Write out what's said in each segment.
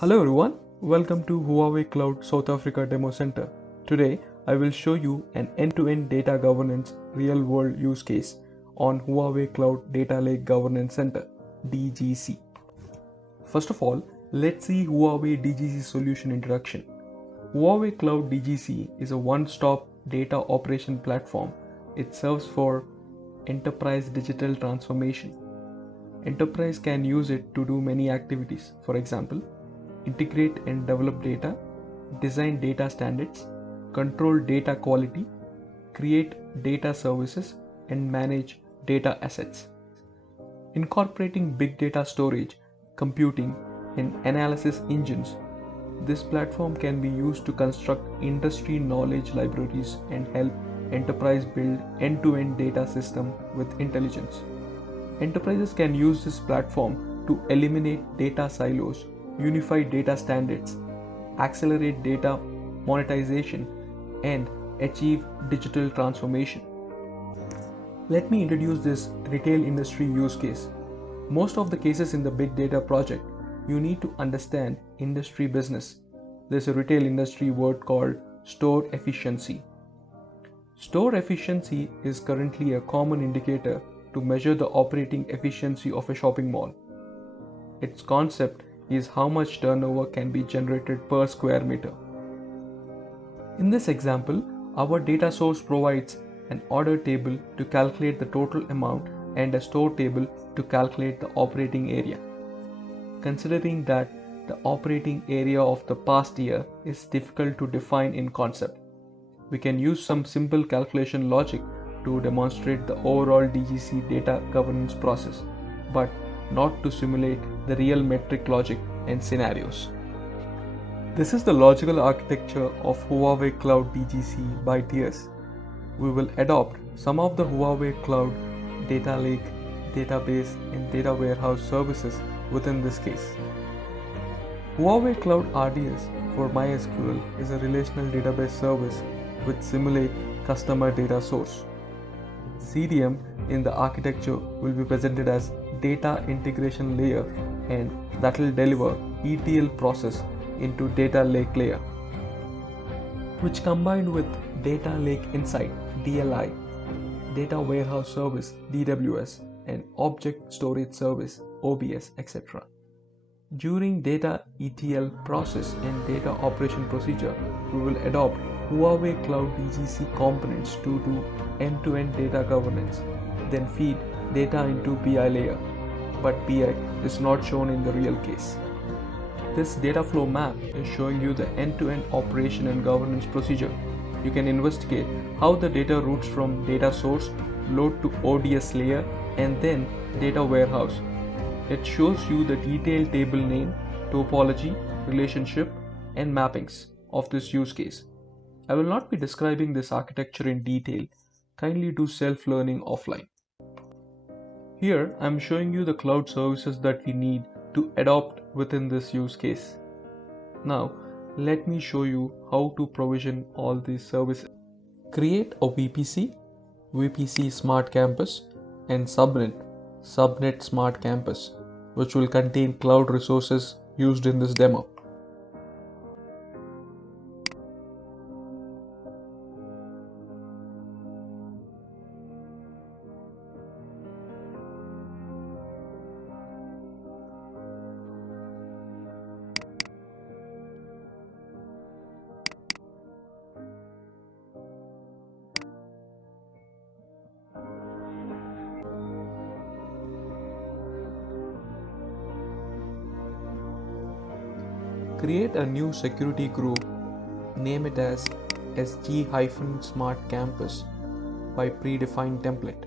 Hello everyone, welcome to Huawei Cloud South Africa Demo Center. Today I will show you an end-to-end data governance real-world use case on Huawei Cloud Data Lake Governance Center (DGC). First of all, let's see Huawei DGC solution introduction. Huawei Cloud DGC is a one-stop data operation platform. It serves for enterprise digital transformation. Enterprise can use it to do many activities. For example, integrate and develop data, design data standards, control data quality, create data services, and manage data assets. Incorporating big data storage, computing, and analysis engines, this platform can be used to construct industry knowledge libraries and help enterprise build end-to-end data system with intelligence. Enterprises can use this platform to eliminate data silos, unify data standards, accelerate data monetization, and achieve digital transformation. Let me introduce this retail industry use case. Most of the cases in the big data project, you need to understand industry business. There's a retail industry word called store efficiency. Store efficiency is currently a common indicator to measure the operating efficiency of a shopping mall. Its concept is how much turnover can be generated per square meter. In this example, our data source provides an order table to calculate the total amount and a store table to calculate the operating area. Considering that the operating area of the past year is difficult to define in concept, we can use some simple calculation logic to demonstrate the overall DGC data governance process, but not to simulate the real metric logic and scenarios. This is the logical architecture of Huawei Cloud DGC by tiers. We will adopt some of the Huawei Cloud Data Lake, Database, and Data Warehouse services within this case. Huawei Cloud RDS for MySQL is a relational database service which simulates customer data source. CDM in the architecture will be presented as data integration layer, and that will deliver ETL process into data lake layer, which combined with data lake insight DLI, data warehouse service DWS, and object storage service OBS, etc. During data ETL process and data operation procedure, we will adopt Huawei Cloud DGC components to do end-to-end data governance, then feed data into BI layer, but BI is not shown in the real case. This data flow map is showing you the end-to-end operation and governance procedure. You can investigate how the data routes from data source, load to ODS layer, and then data warehouse. It shows you the detailed table name, topology, relationship, and mappings of this use case. I will not be describing this architecture in detail. Kindly do self-learning offline. Here I am showing you the cloud services that we need to adopt within this use case. Now let me show you how to provision all these services. Create a VPC Smart Campus, and Subnet Smart Campus, which will contain cloud resources used in this demo. Create a new security group, name it as SG-Smart Campus by predefined template.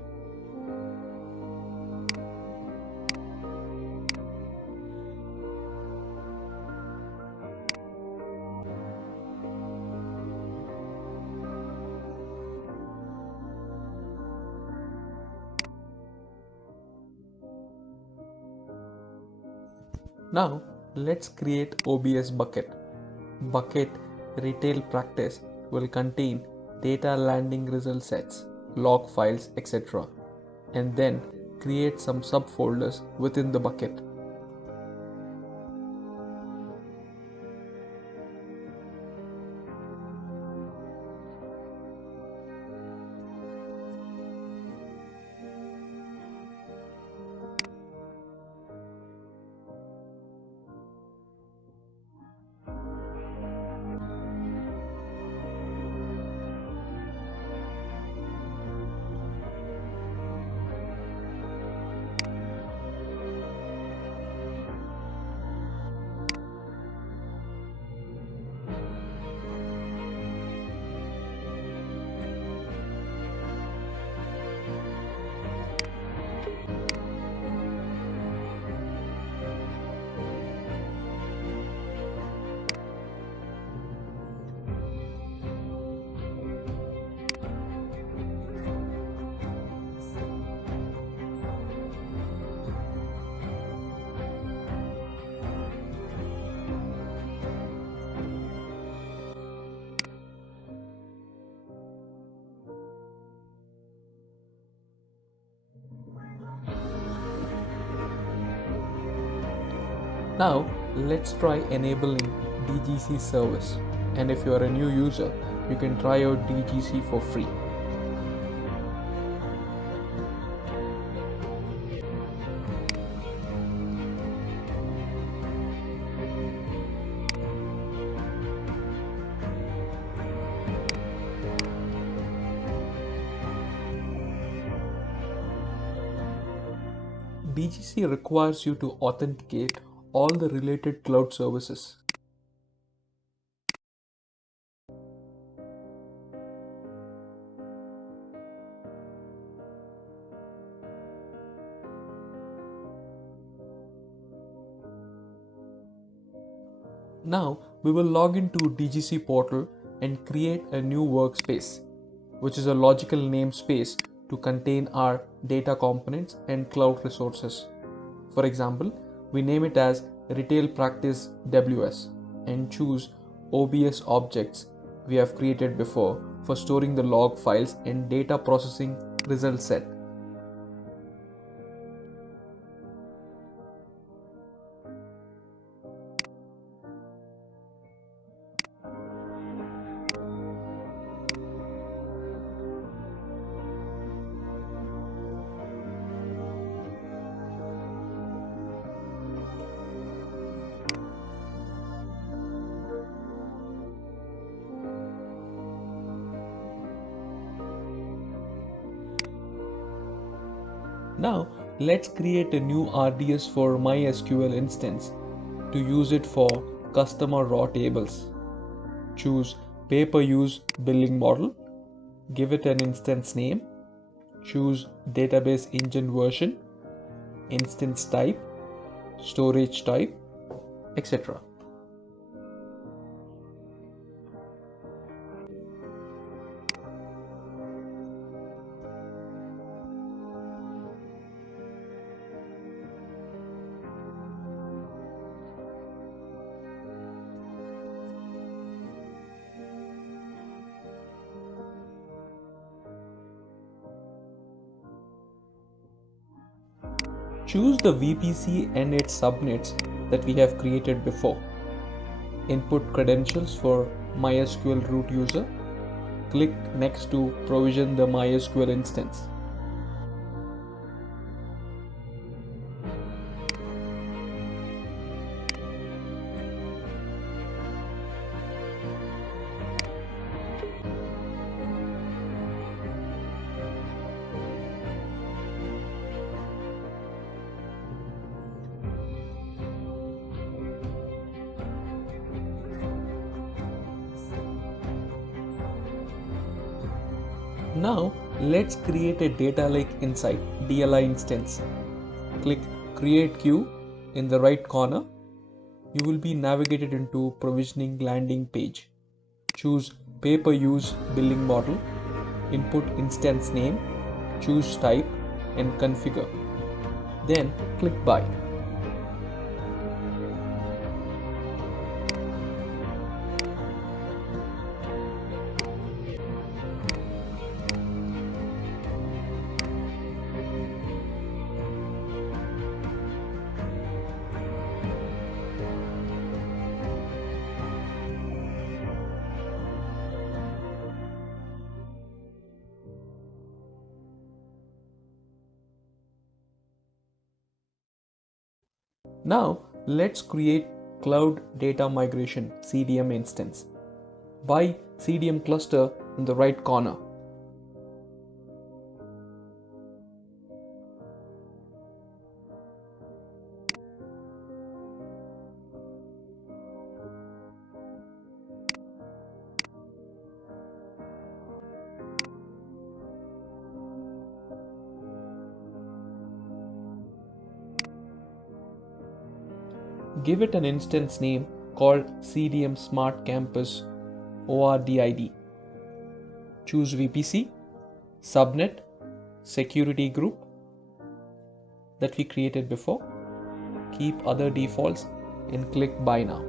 Now let's create OBS bucket. Bucket retail practice will contain data landing result sets, log files, etc. and then create some subfolders within the bucket. Now let's try enabling DGC service, and if you are a new user, you can try out DGC for free. DGC requires you to authenticate all the related cloud services. Now we will log into DGC portal and create a new workspace, which is a logical namespace to contain our data components and cloud resources. For example, we name it as Retail Practice WS and choose OBS objects we have created before for storing the log files and data processing result set. Now let's create a new RDS for MySQL instance to use it for customer raw tables. Choose pay-per-use billing model, give it an instance name, choose database engine version, instance type, storage type, etc. Choose the VPC and its subnets that we have created before. Input credentials for MySQL root user. Click next to provision the MySQL instance. Now let's create a data lake inside DLI instance. Click create queue in the right corner. You will be navigated into provisioning landing page. Choose pay-per-use billing model, input instance name, choose type and configure. Then click buy. Now let's create Cloud Data Migration CDM instance. Buy CDM cluster in the right corner. Give it an instance name called CDM Smart Campus ORDID. Choose VPC, subnet, security group that we created before. Keep other defaults and click buy now.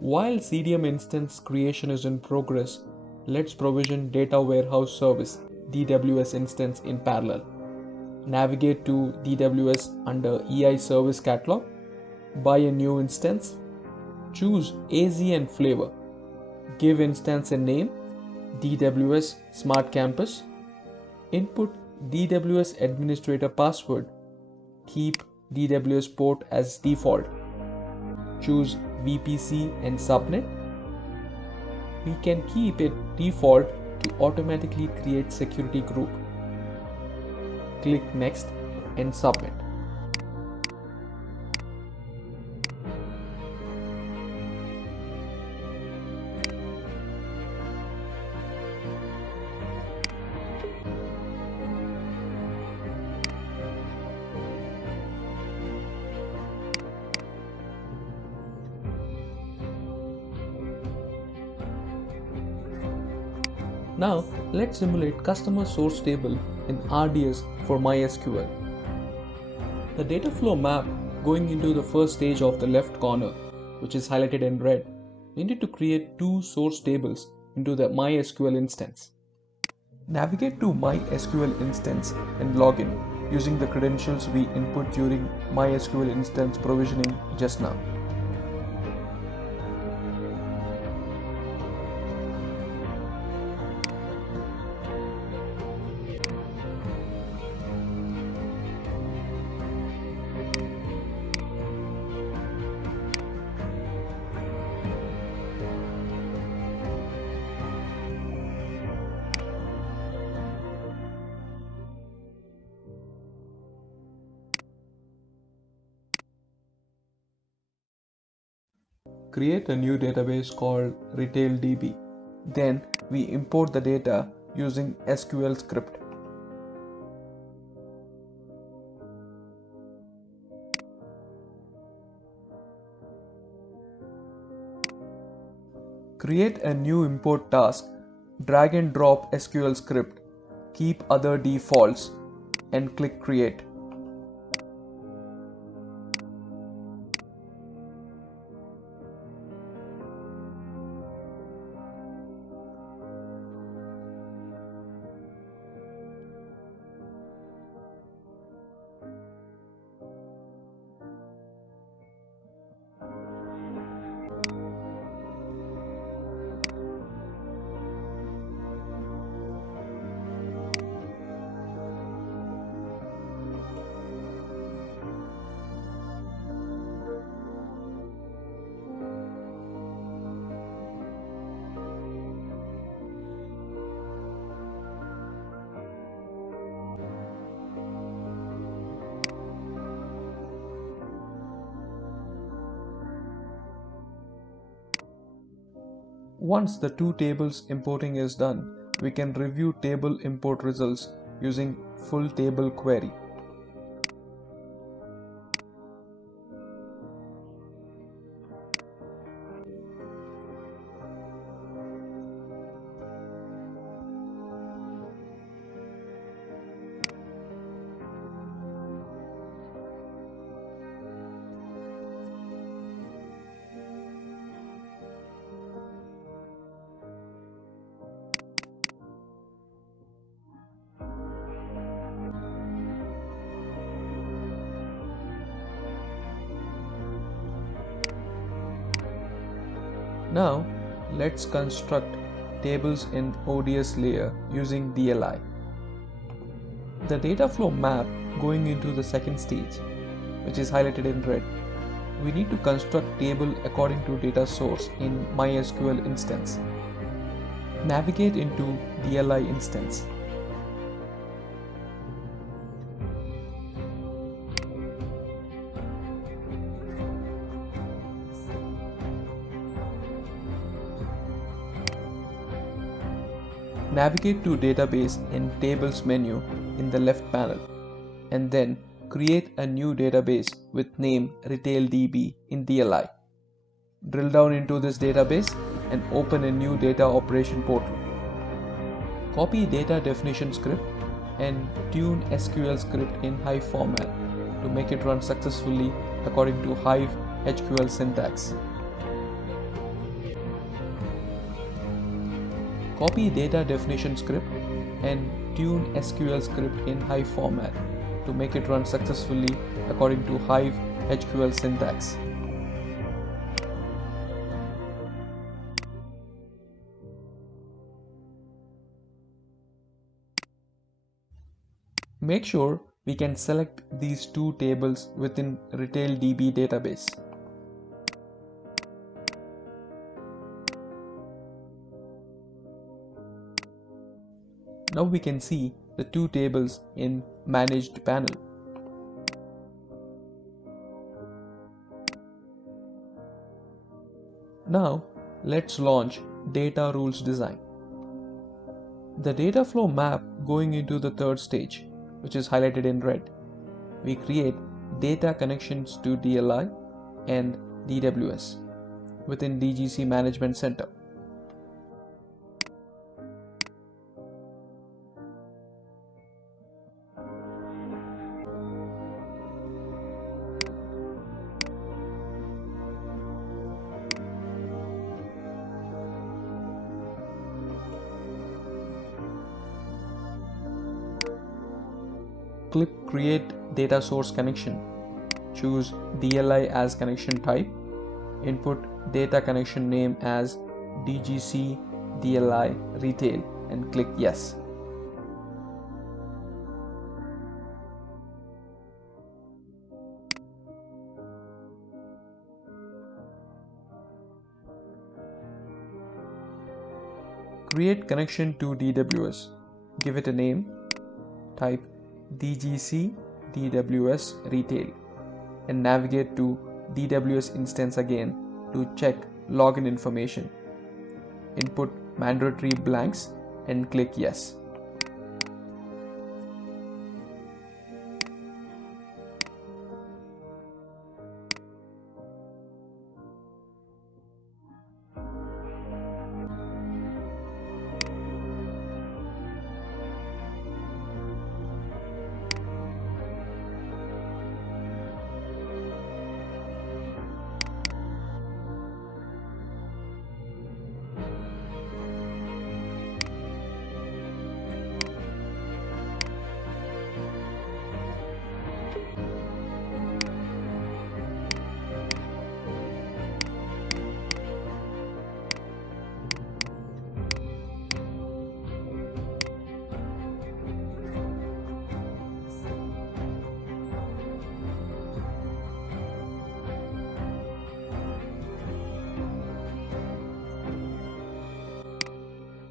While CDM instance creation is in progress, let's provision Data Warehouse Service (DWS) instance in parallel. Navigate to DWS under EI Service Catalog, buy a new instance, choose AZ and flavor, give instance a name, DWS Smart Campus, input DWS administrator password, keep DWS port as default, choose VPC and subnet. We can keep it default to automatically create security group. Click next and submit. Now let's simulate customer source table in RDS for MySQL. The data flow map going into the first stage of the left corner, which is highlighted in red, we need to create two source tables into the MySQL instance. Navigate to MySQL instance and log in using the credentials we input during MySQL instance provisioning just now. Create a new database called RetailDB. Then we import the data using SQL script. Create a new import task, drag and drop SQL script, keep other defaults, and click create. Once the two tables importing is done, we can review table import results using full table query. Now let's construct tables in ODS layer using DLI. The data flow map going into the second stage, which is highlighted in red. We need to construct table according to data source in MySQL instance. Navigate into DLI instance. Navigate to Database in Tables menu in the left panel, and then create a new database with name RetailDB in DLI. Drill down into this database and open a new data operation portal. Copy data definition script and tune SQL script in Hive format to make it run successfully according to Hive HQL syntax. Copy data definition script and tune SQL script in Hive format to make it run successfully according to Hive HQL syntax. Make sure we can select these two tables within Retail DB database. Now we can see the two tables in Managed panel. Now let's launch Data Rules Design. The data flow map going into the third stage, which is highlighted in red. We create data connections to DLI and DWS within DGC Management Center. Click Create Data Source Connection. Choose DLI as connection type. Input data connection name as DGC DLI Retail and click Yes. Create connection to DWS. Give it a name. Type DGC DWS Retail and navigate to DWS instance again to check login information. Input mandatory blanks and click Yes.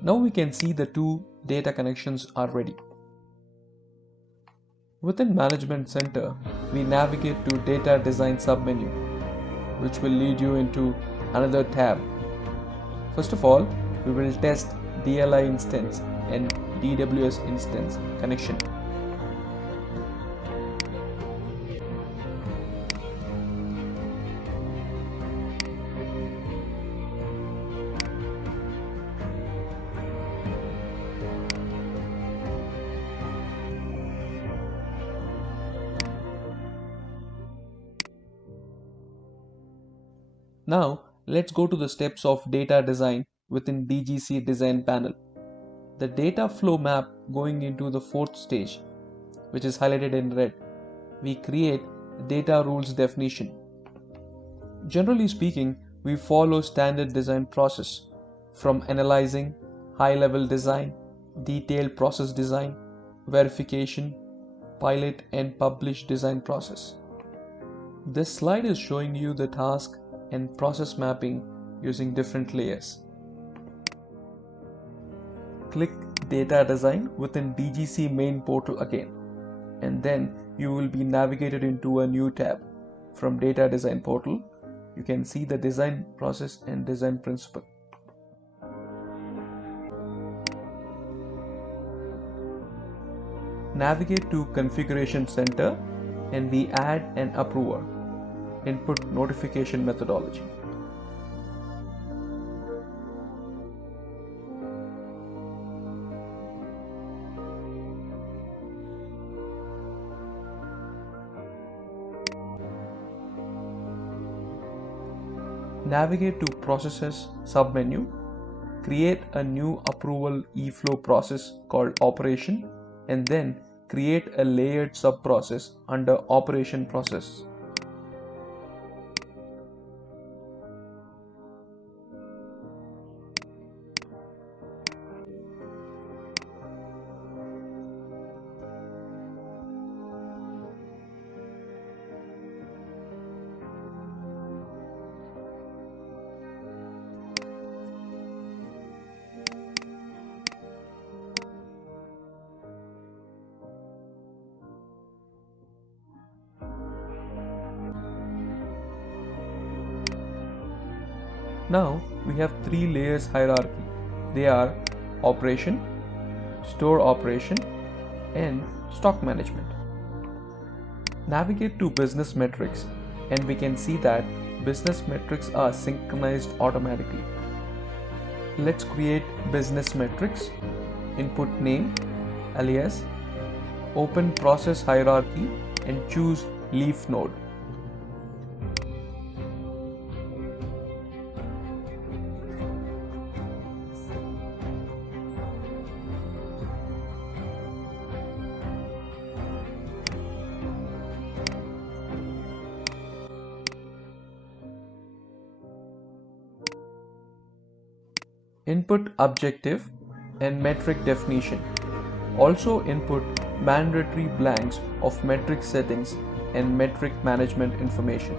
Now we can see the two data connections are ready. Within Management Center, we navigate to Data Design submenu, which will lead you into another tab. First of all, we will test DLI instance and DWS instance connection. Now, let's go to the steps of data design within DGC Design panel. The data flow map going into the fourth stage, which is highlighted in red. We create data rules definition. Generally speaking, we follow standard design process from analyzing, high-level design, detailed process design, verification, pilot and publish design process. This slide is showing you the task and process mapping using different layers. Click Data Design within DGC main portal again, and then you will be navigated into a new tab. From Data Design portal, you can see the design process and design principle. Navigate to Configuration Center and we add an approver. Input notification methodology. Navigate to Processes submenu, create a new approval e-flow process called operation, and then create a layered sub-process under operation process. Now we have three layers hierarchy. They are operation, store operation, and stock management. Navigate to business metrics and we can see that business metrics are synchronized automatically. Let's create business metrics. Input name, alias, open process hierarchy and choose leaf node. Input objective and metric definition. Also input mandatory blanks of metric settings and metric management information.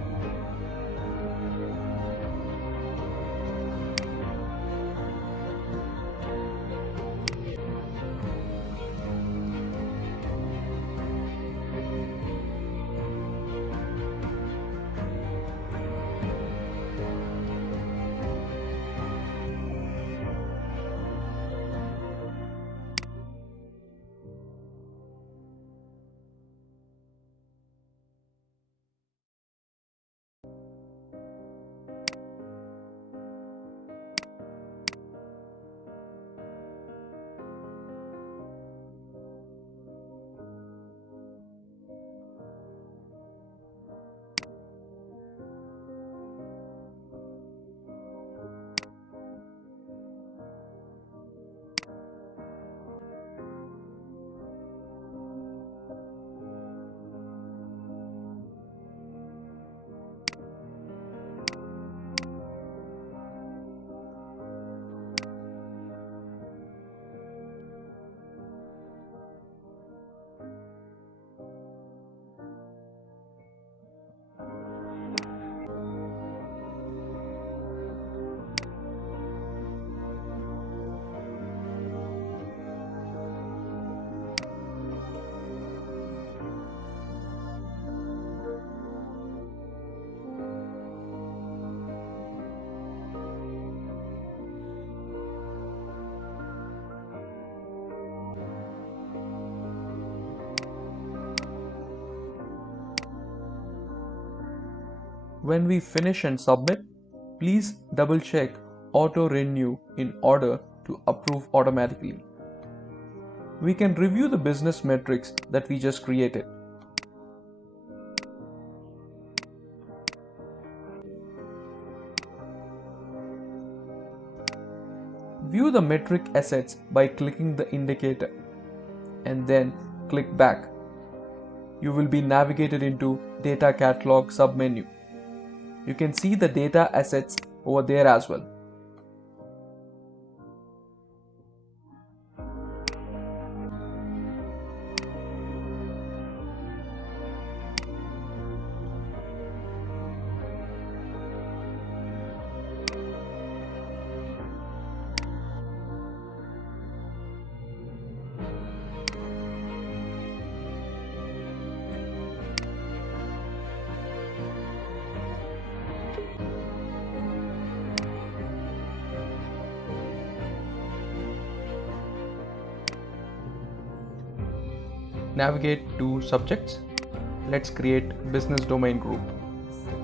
When we finish and submit, please double check auto renew in order to approve automatically. We can review the business metrics that we just created. View the metric assets by clicking the indicator and then click back. You will be navigated into Data Catalog submenu. You can see the data assets over there as well. Navigate to subjects. Let's create business domain group.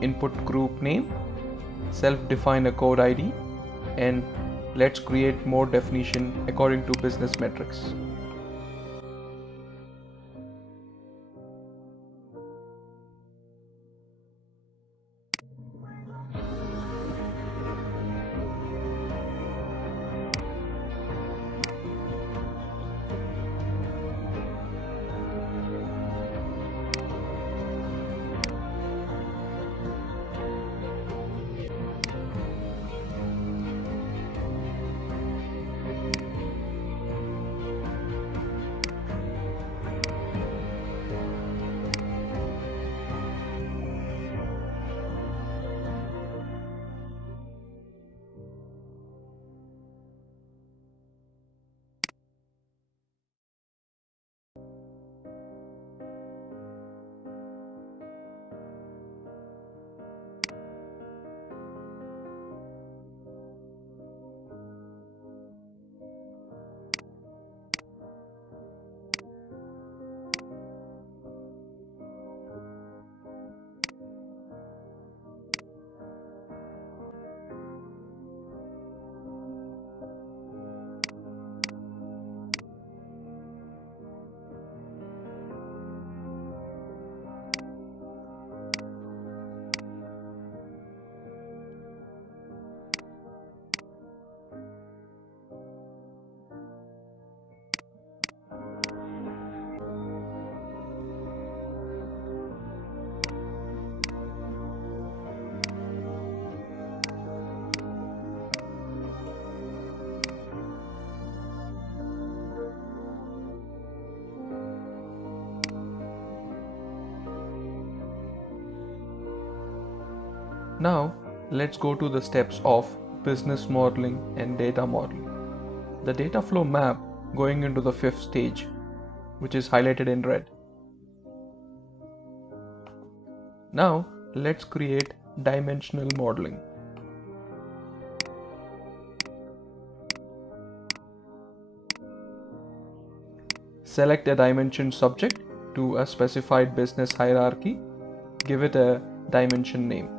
Input group name, self-define a code ID, and let's create more definition according to business metrics. Now let's go to the steps of business modeling and data modeling. The data flow map going into the fifth stage, which is highlighted in red. Now let's create dimensional modeling. Select a dimension subject to a specified business hierarchy. Give it a dimension name.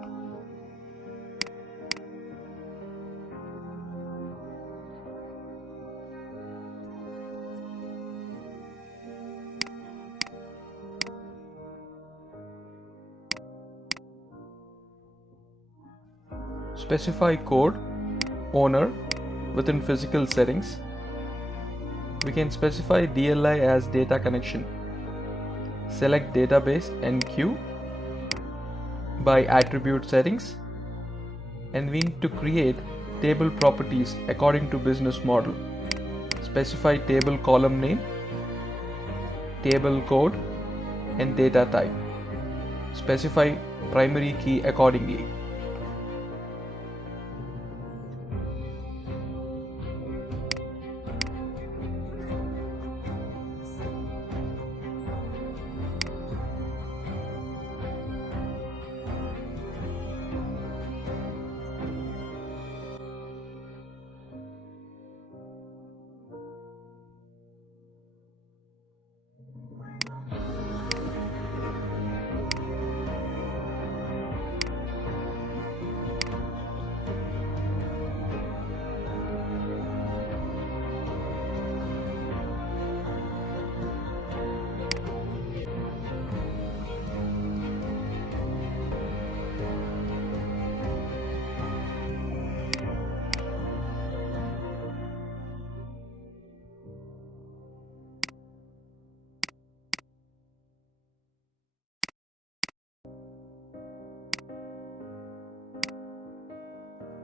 Specify code, owner within physical settings. We can specify DLI as data connection. Select database and queue by attribute settings, and we need to create table properties according to business model. Specify table column name, table code, and data type. Specify primary key accordingly.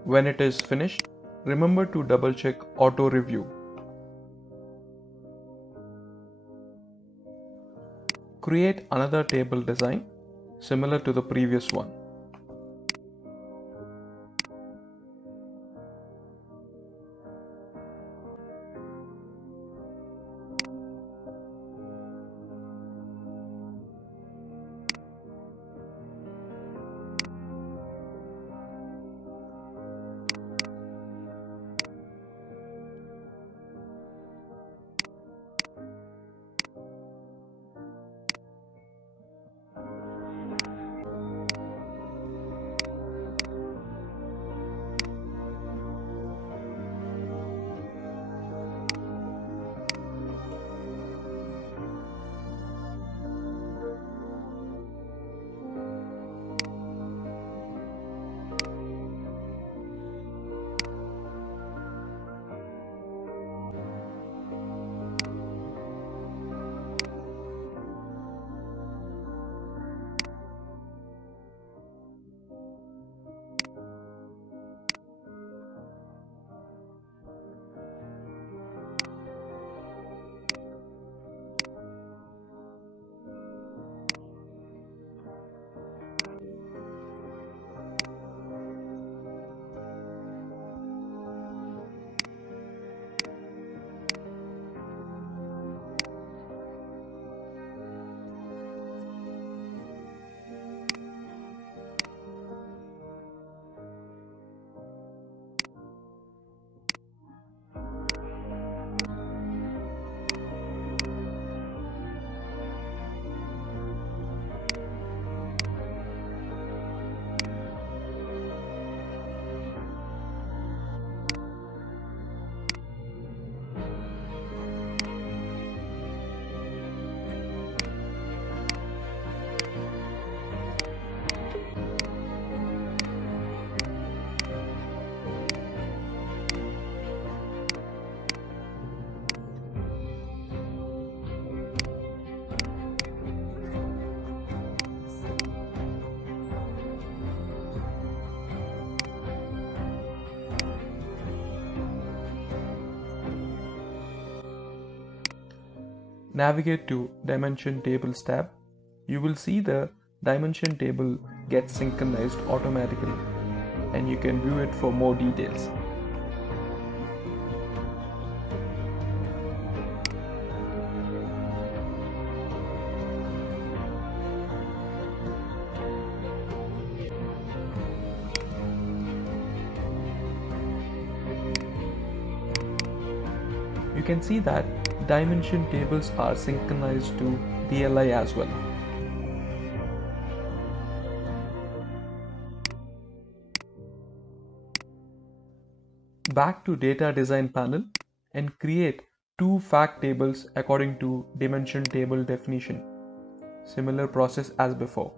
When it is finished, remember to double check auto review. Create another table design similar to the previous one. Navigate to Dimension Tables tab. You will see the dimension table gets synchronized automatically. and you can view it for more details. You can see that dimension tables are synchronized to DLI as well. Back to data design panel and create two fact tables according to dimension table definition. Similar process as before.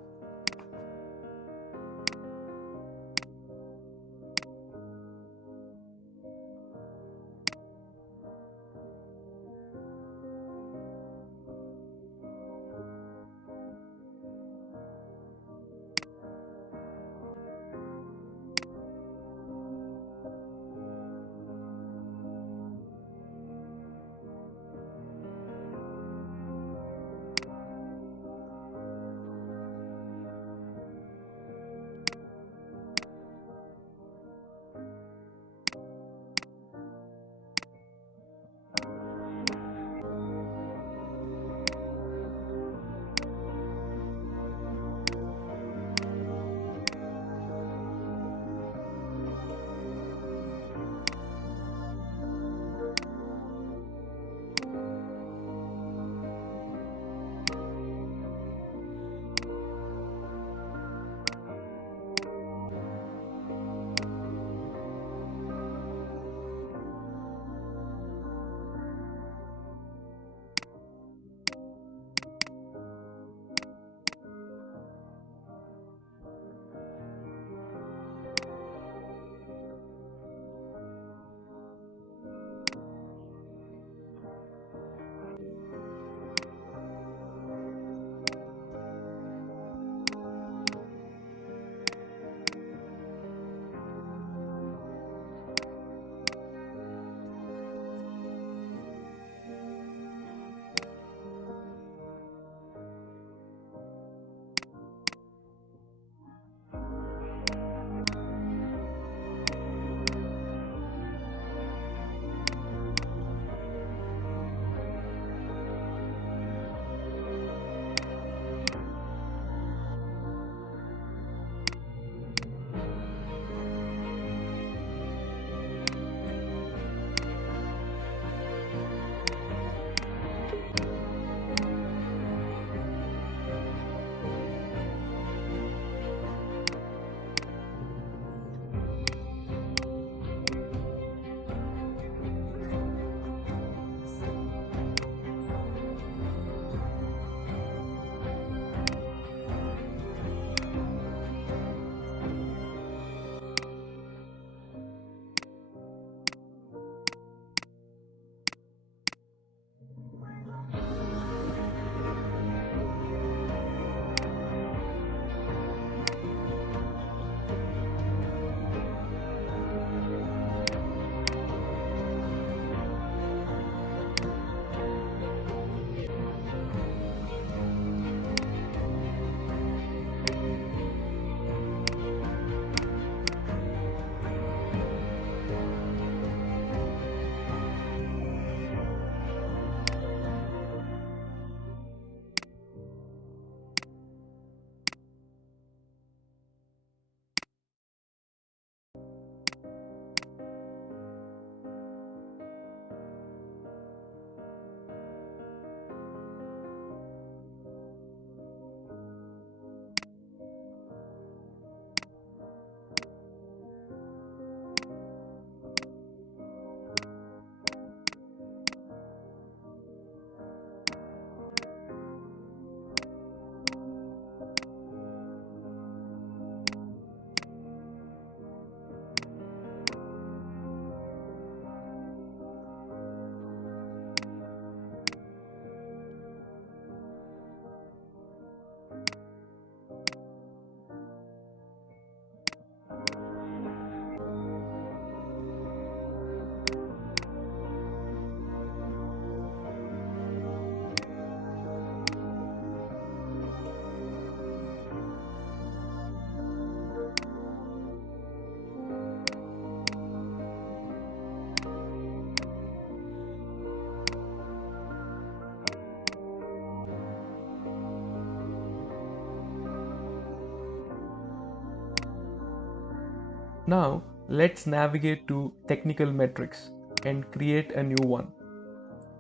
Now let's navigate to technical metrics and create a new one.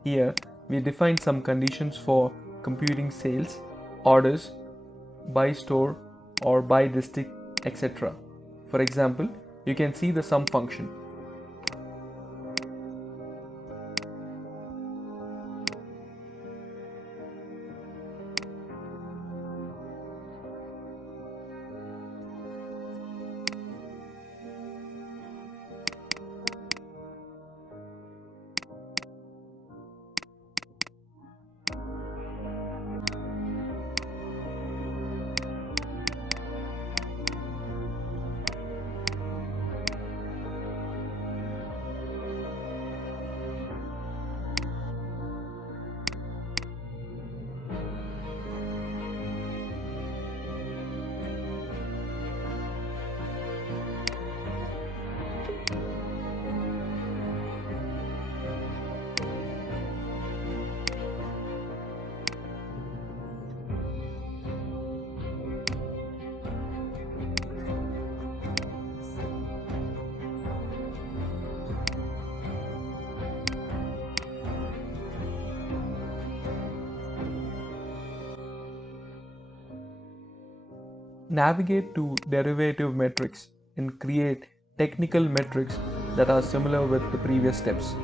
Here we define some conditions for computing sales, orders, by store or by district, etc. For example, you can see the sum function. Navigate to derivative metrics and create technical metrics that are similar with the previous steps.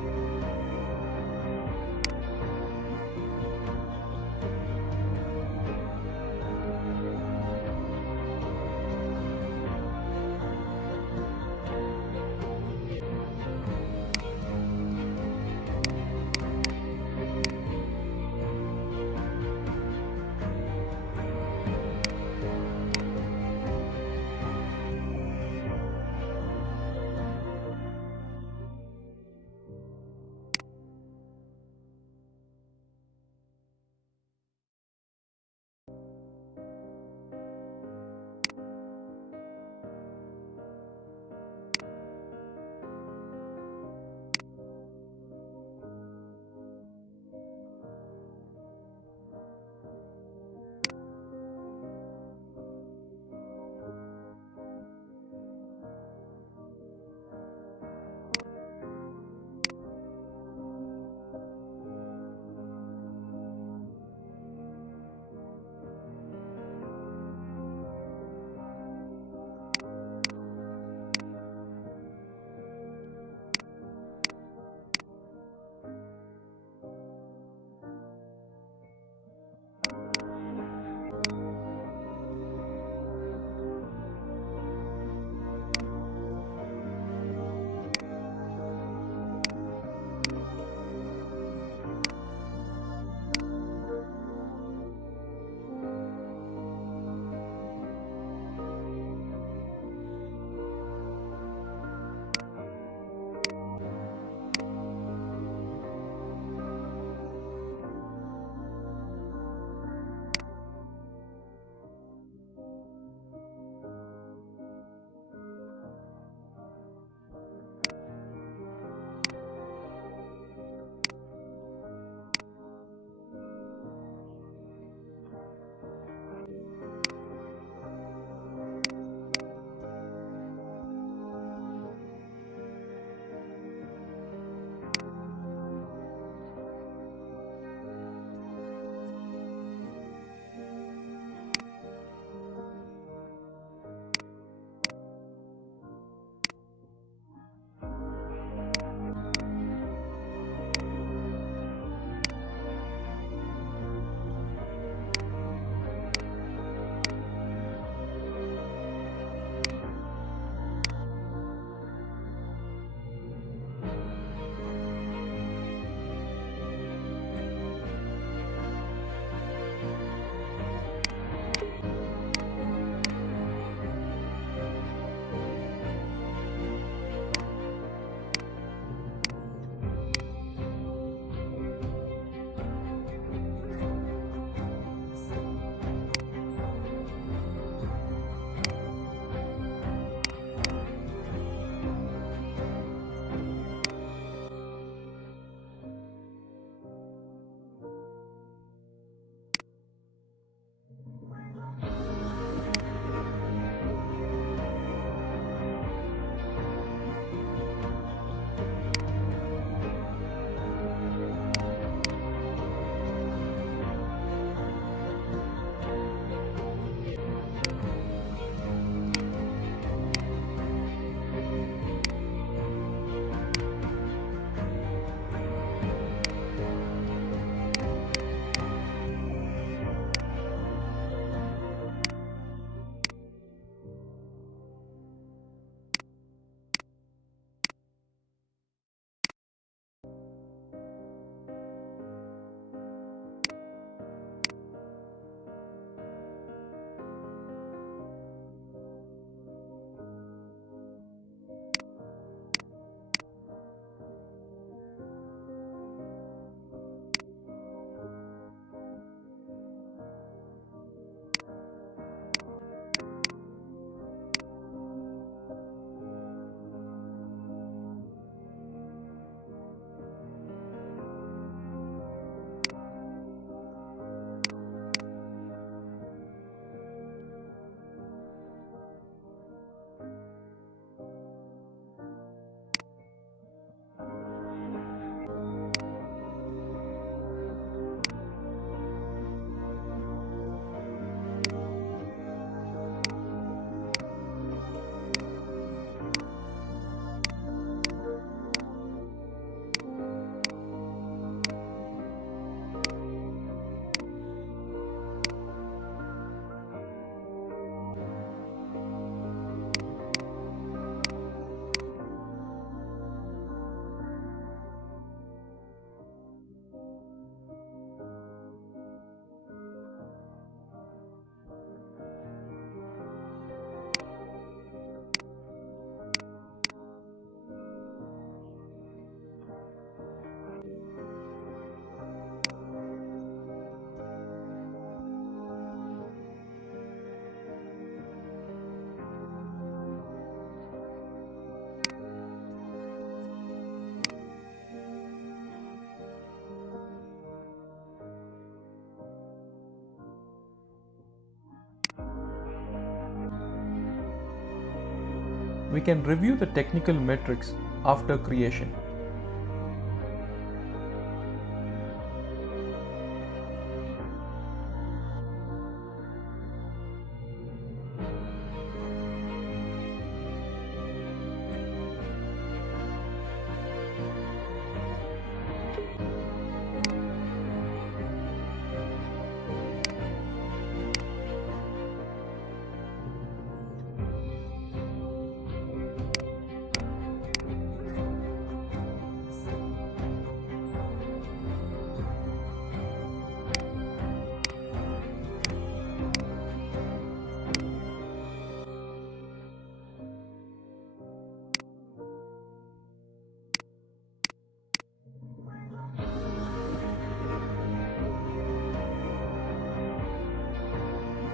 We can review the technical metrics after creation.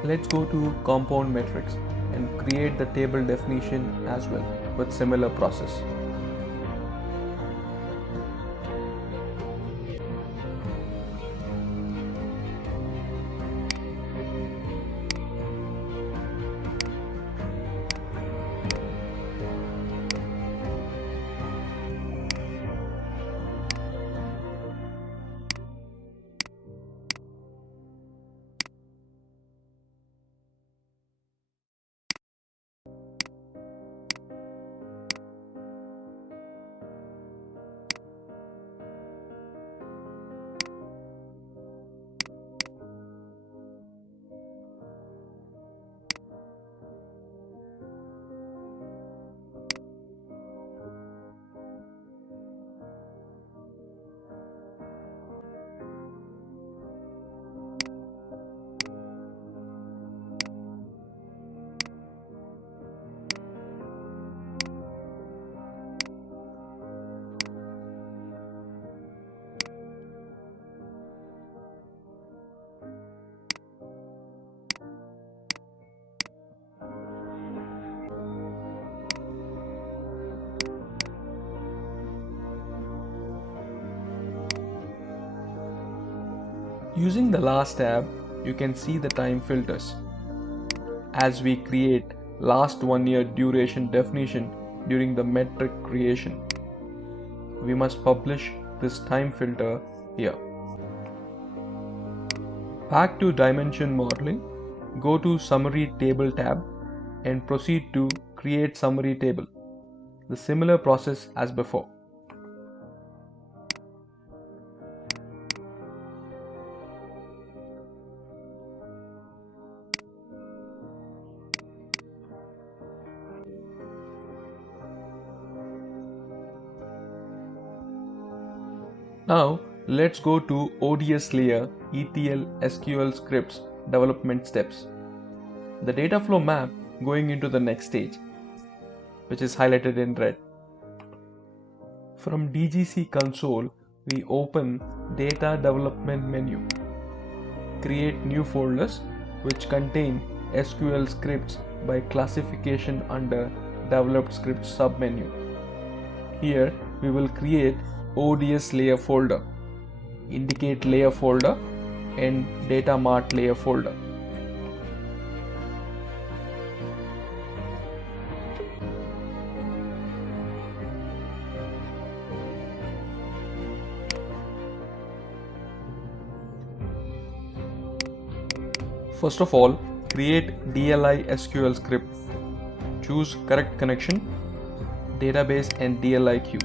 Let's go to compound metrics and create the table definition as well with similar process. Using the last tab, you can see the time filters. As we create last 1 year duration definition during the metric creation, we must publish this time filter here. Back to dimension modeling, go to Summary Table tab and proceed to Create Summary Table. The similar process as before. Now let's go to ODS layer ETL SQL scripts development steps. The data flow map going into the next stage, which is highlighted in red. From DGC console, we open Data Development menu. Create new folders which contain SQL scripts by classification under Developed Scripts submenu. Here we will create ODS layer folder, indicate layer folder and data mart layer folder. First of all, create DLI SQL script. Choose correct connection, database and DLI queue.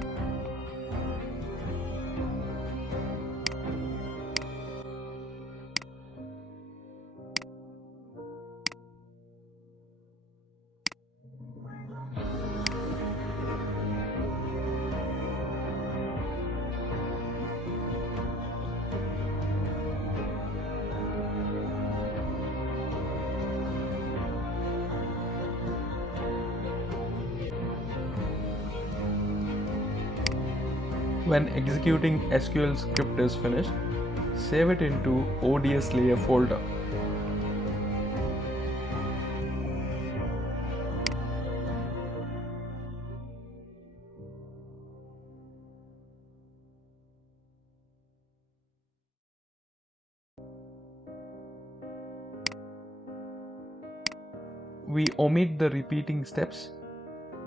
When executing SQL script is finished, save it into ODS layer folder. We omit the repeating steps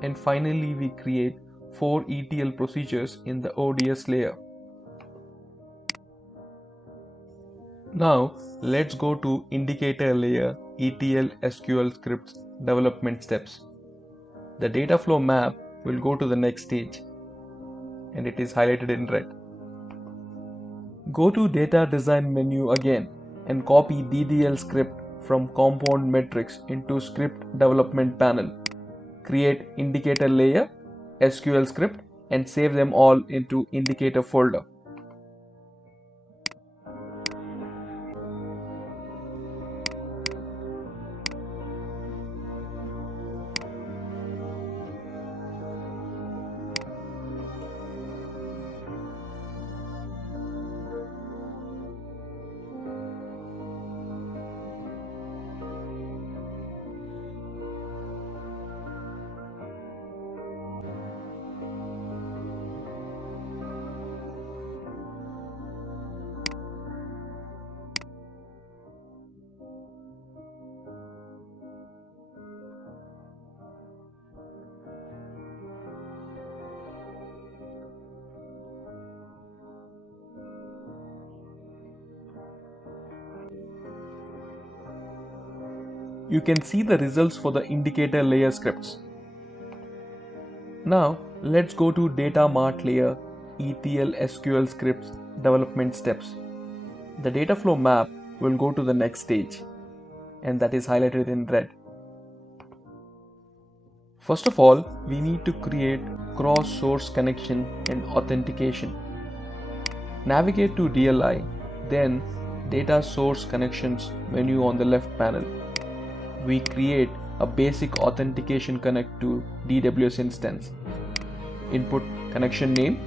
And finally, we create 4 ETL procedures in the ODS layer. Now, let's go to indicator layer ETL SQL scripts development steps. The data flow map will go to the next stage, and it is highlighted in red. Go to data design menu again and copy DDL script from compound metrics into script development panel. Create indicator layer, SQL script, and save them all into indicator folder. You can see the results for the indicator layer scripts. Now let's go to data mart layer ETL SQL scripts development steps. The data flow map will go to the next stage, and that is highlighted in red. First of all, we need to create cross-source connection and authentication. Navigate to DLI, then Data Source Connections menu on the left panel. We create a basic authentication connect to DWS instance. Input connection name,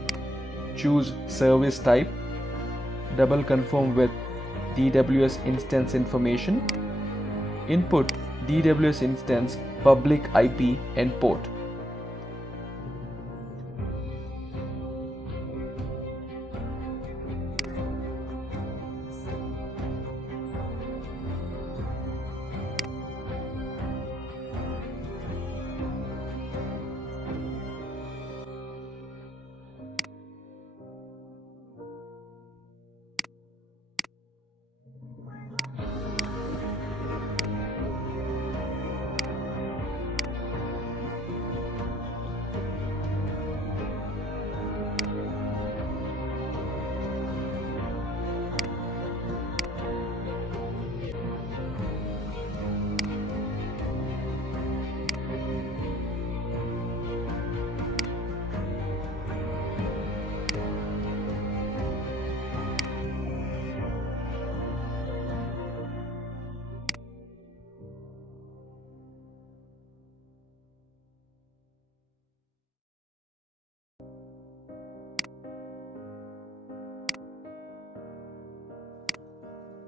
choose service type, double confirm with DWS instance information, input DWS instance public IP and port.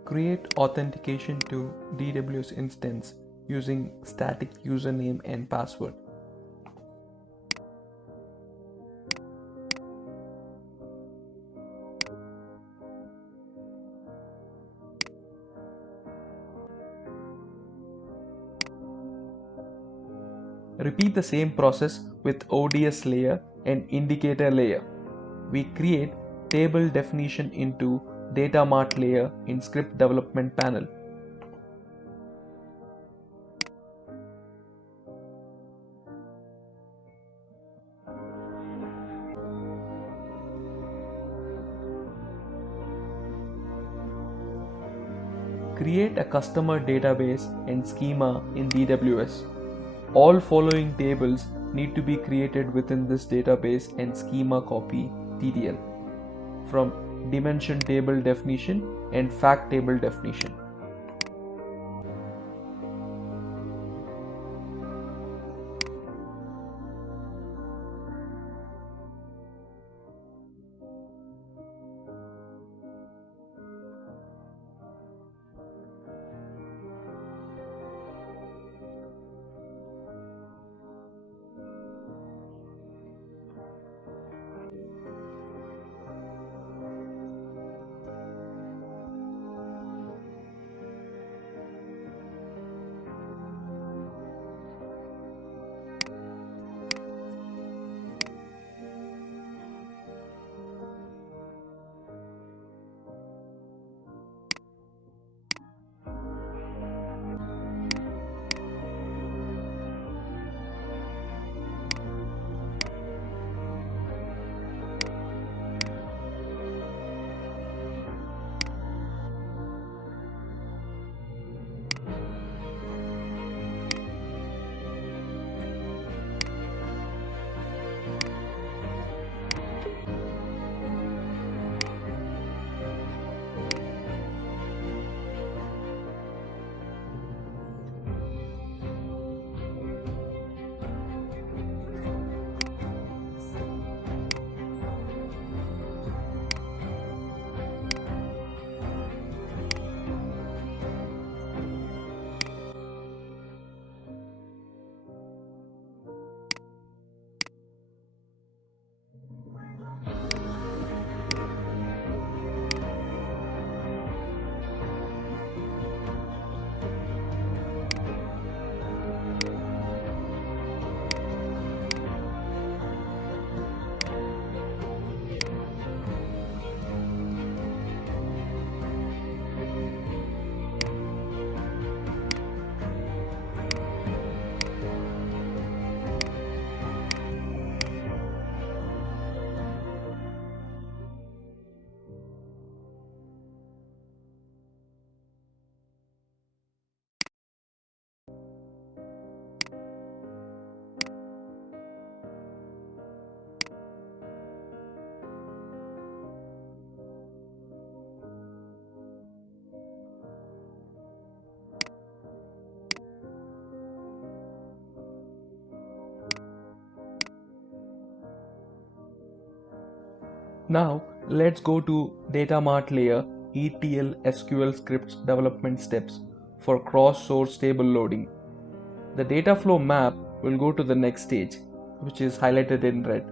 Create authentication to DWS instance using static username and password. Repeat the same process with ODS layer and indicator layer. We create table definition into data mart layer in script development panel. Create a customer database and schema in DWS. All following tables need to be created within this database and schema copy TDL from dimension table definition and fact table definition. Now let's go to Data Mart layer ETL SQL scripts development steps for cross-source table loading. The data flow map will go to the next stage, which is highlighted in red.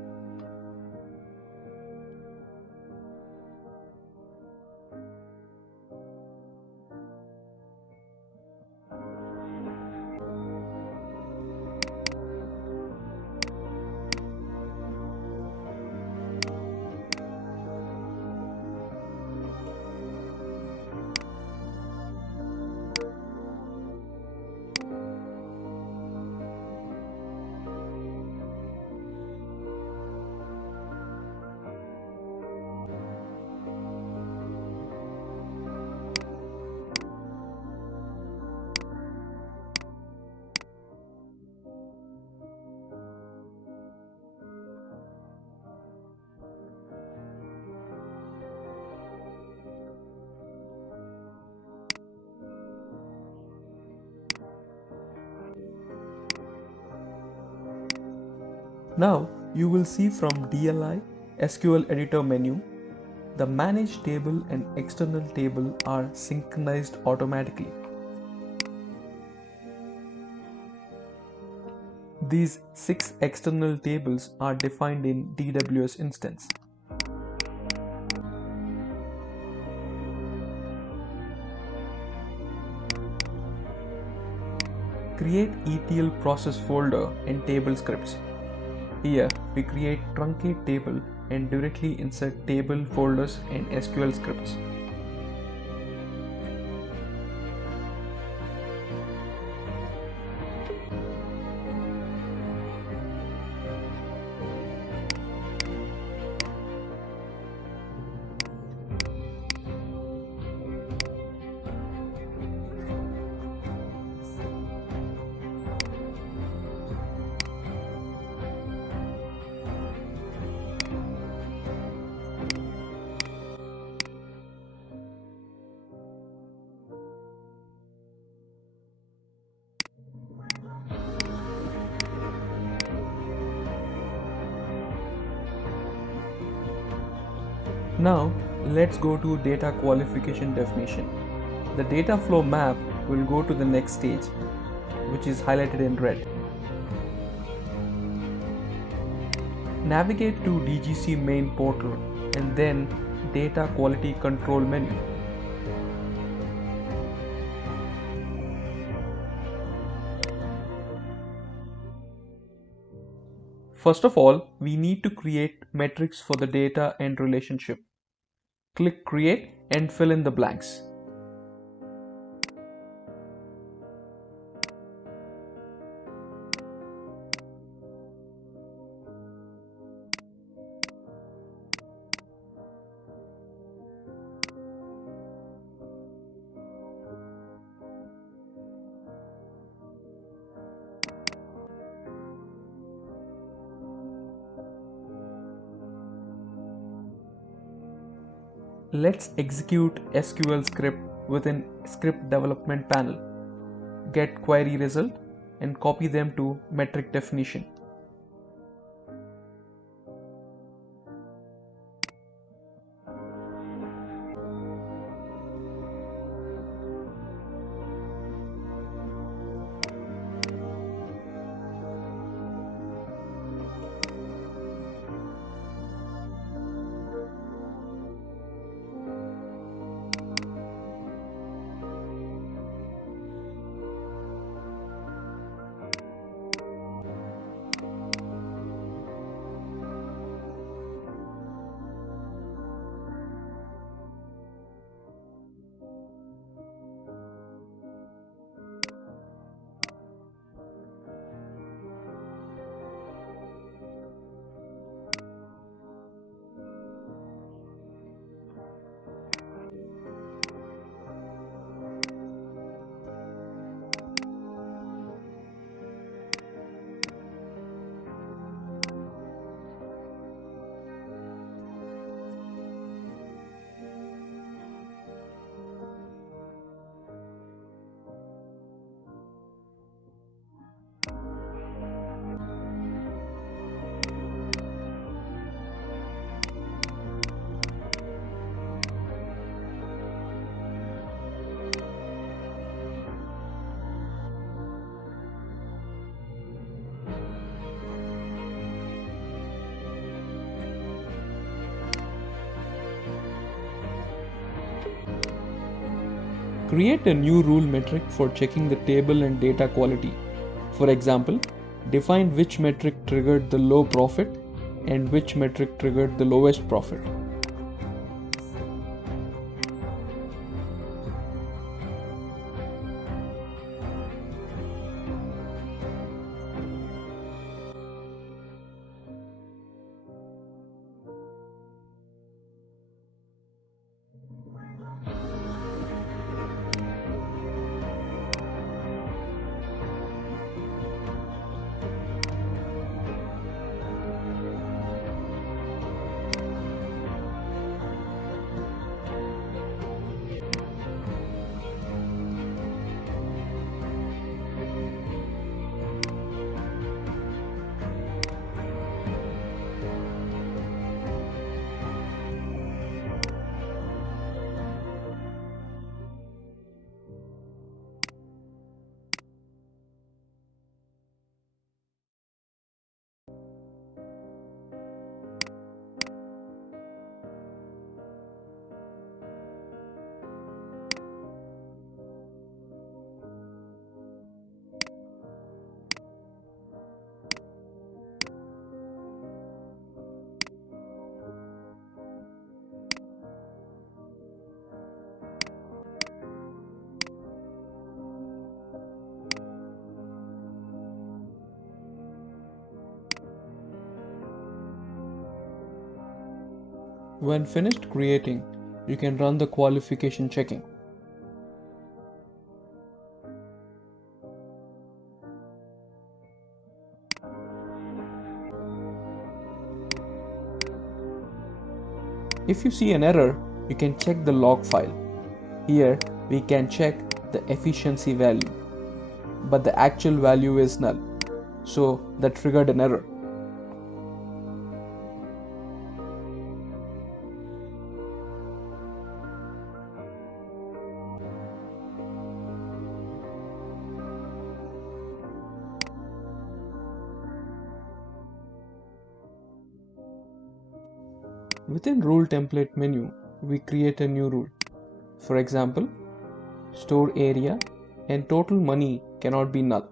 Now you will see from DLI SQL editor menu, the manage table and external table are synchronized automatically. These 6 external tables are defined in DWS instance. Create ETL process folder in table scripts. Here we create truncate table and directly insert table folders in SQL scripts. Now let's go to data qualification definition. The data flow map will go to the next stage, which is highlighted in red. Navigate to DGC main portal and then data quality control menu. First of all, we need to create metrics for the data and relationship. Click Create and fill in the blanks. Let's execute SQL script within script development panel. Get query result and copy them to metric definition. Create a new rule metric for checking the table and data quality. For example, define which metric triggered the low profit and which metric triggered the lowest profit. When finished creating, you can run the qualification checking. If you see an error, you can check the log file. Here, we can check the efficiency value, but the actual value is null, so that triggered an error. Within rule template menu, we create a new rule. For example, store area and total money cannot be null.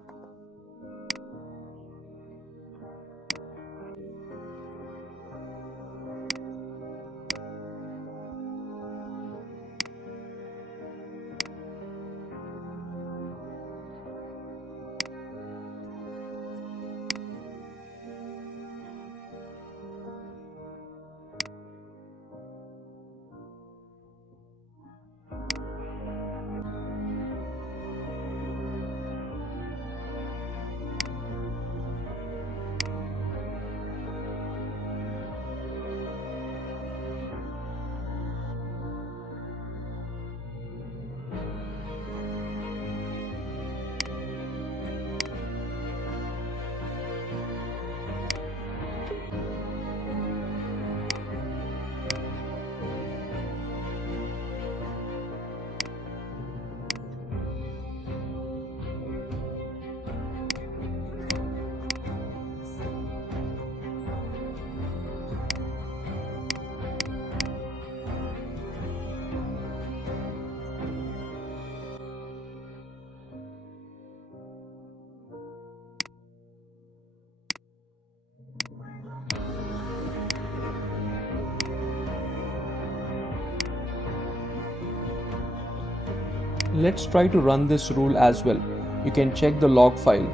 Let's try to run this rule as well. You can check the log file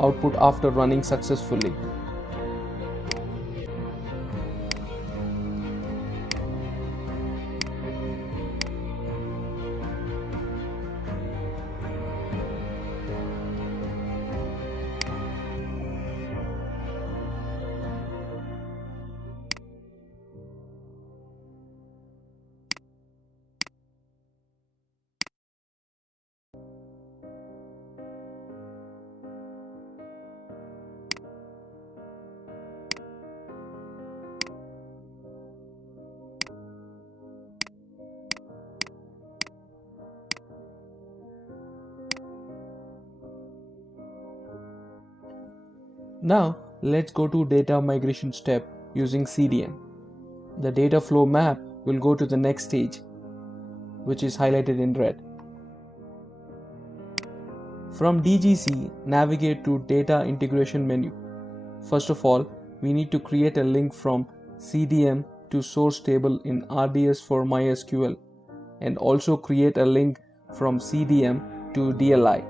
output after running successfully. Now let's go to data migration step using CDM. The data flow map will go to the next stage, which is highlighted in red. From DGC, navigate to Data Integration menu. First of all, we need to create a link from CDM to source table in RDS for MySQL, and also create a link from CDM to DLI.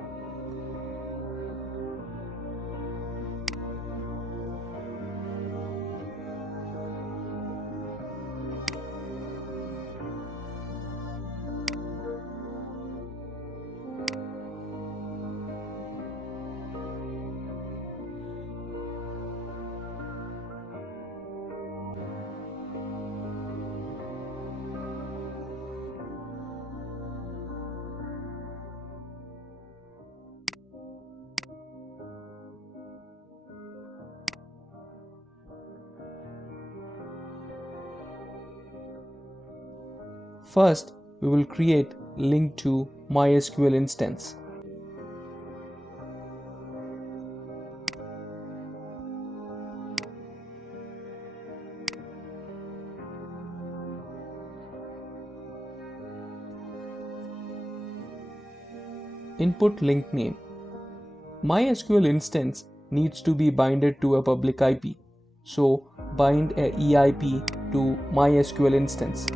First, we will create link to MySQL instance. Input link name. MySQL instance needs to be binded to a public IP, so bind a EIP to MySQL instance.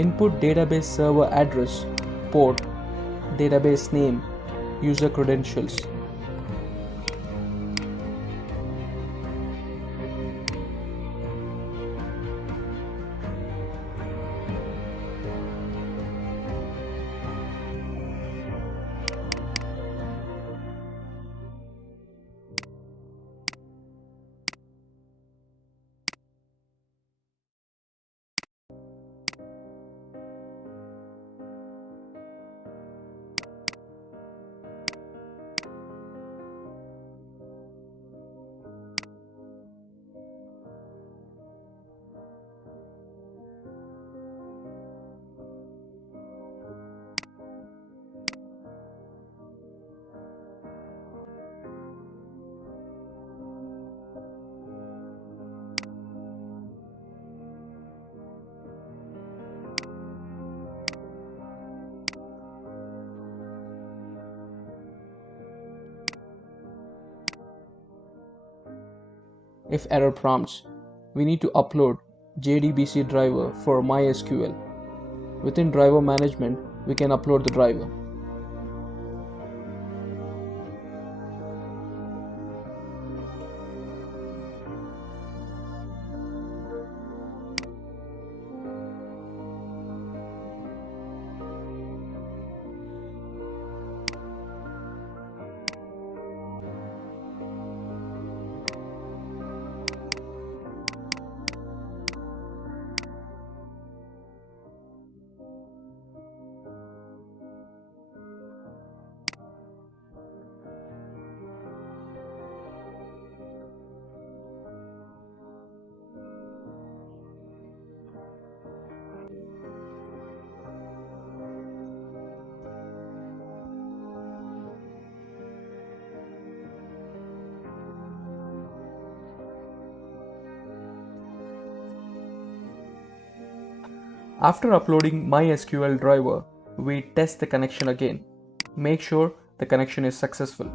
Input database server address, port, database name, user credentials. If error prompts, we need to upload JDBC driver for MySQL. Within driver management, we can upload the driver. After uploading MySQL driver, we test the connection again. Make sure the connection is successful.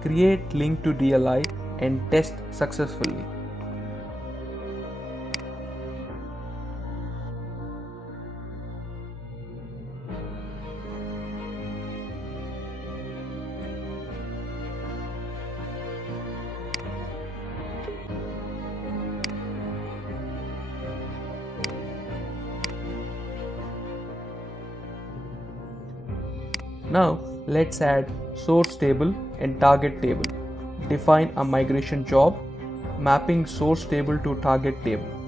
Create link to DLI and test successfully. Now let's add source table and target table. Define a migration job, mapping source table to target table.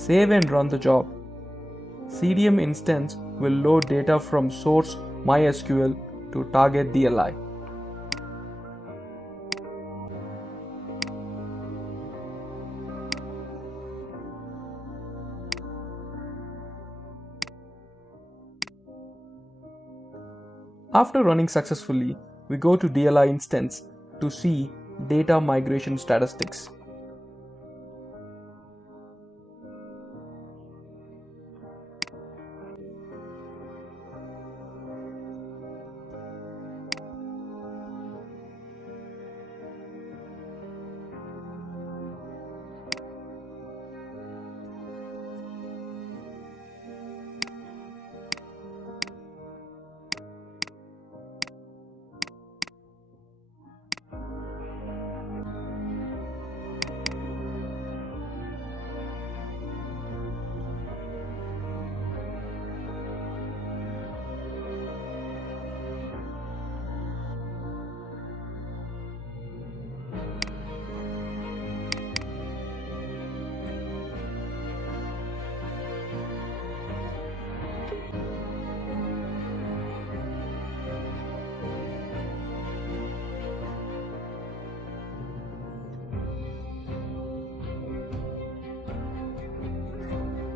Save and run the job. CDM instance will load data from source MySQL to target DLI. After running successfully, we go to DLI instance to see data migration statistics.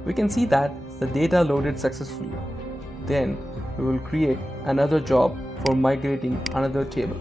We can see that the data loaded successfully. Then we will create another job for migrating another table.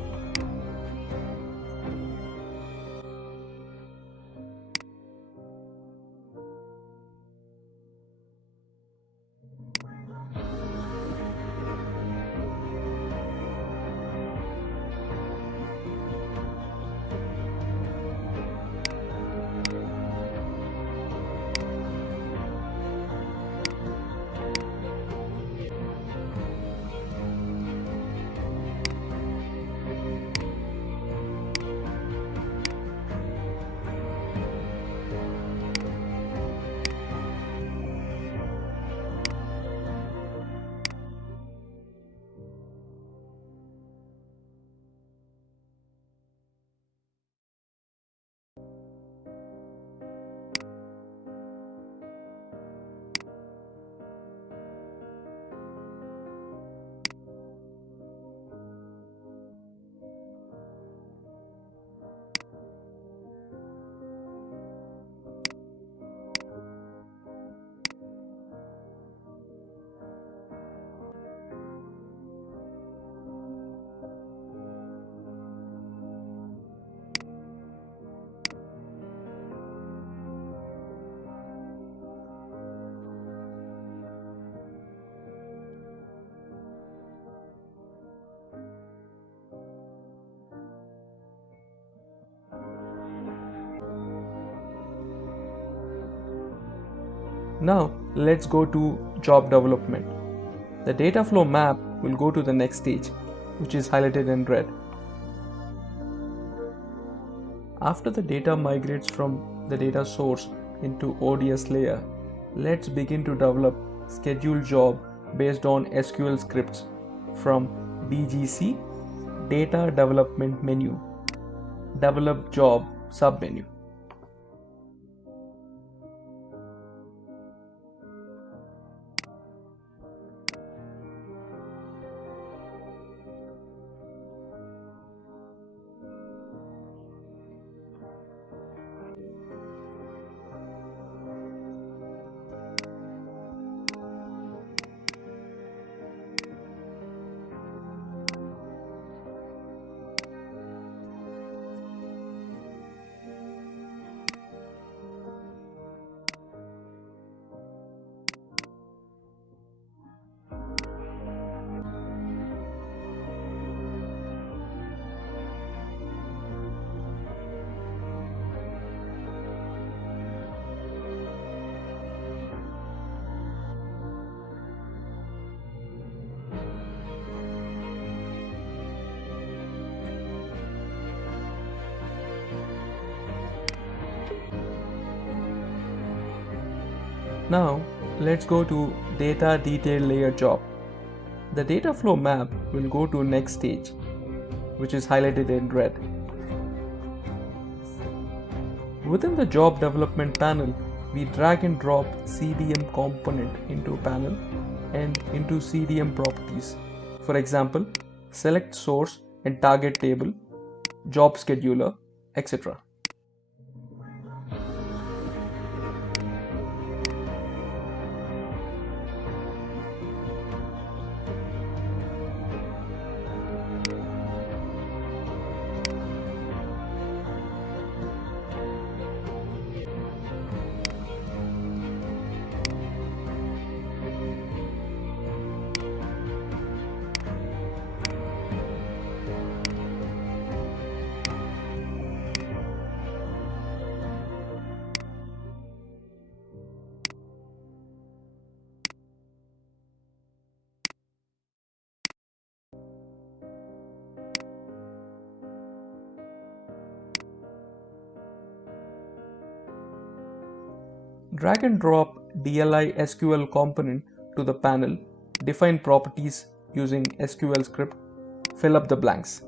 Now let's go to job development. The data flow map will go to the next stage, which is highlighted in red. After the data migrates from the data source into ODS layer, let's begin to develop schedule job based on SQL scripts from DGC Data Development Menu, Develop Job submenu. Now let's go to data detail layer job. The data flow map will go to next stage, which is highlighted in red. Within the job development panel, we drag and drop CDM component into panel and into CDM properties. For example, select source and target table, job scheduler, etc. Drag and drop DLI SQL component to the panel, define properties using SQL script, fill up the blanks.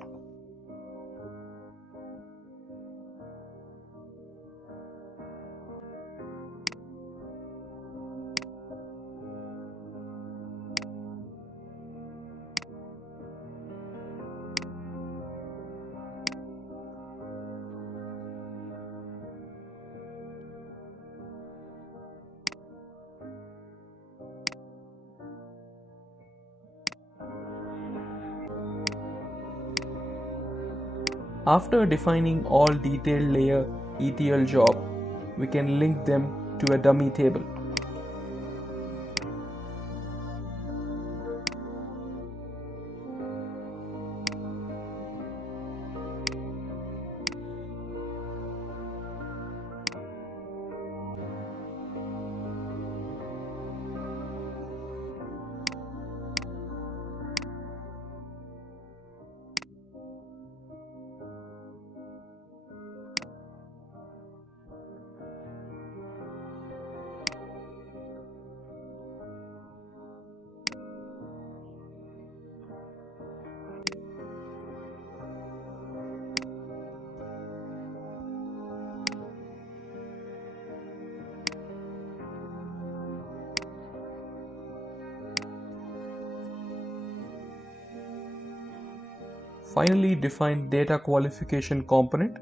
After defining all detailed layer ETL job, we can link them to a dummy table. Finally, define data qualification component.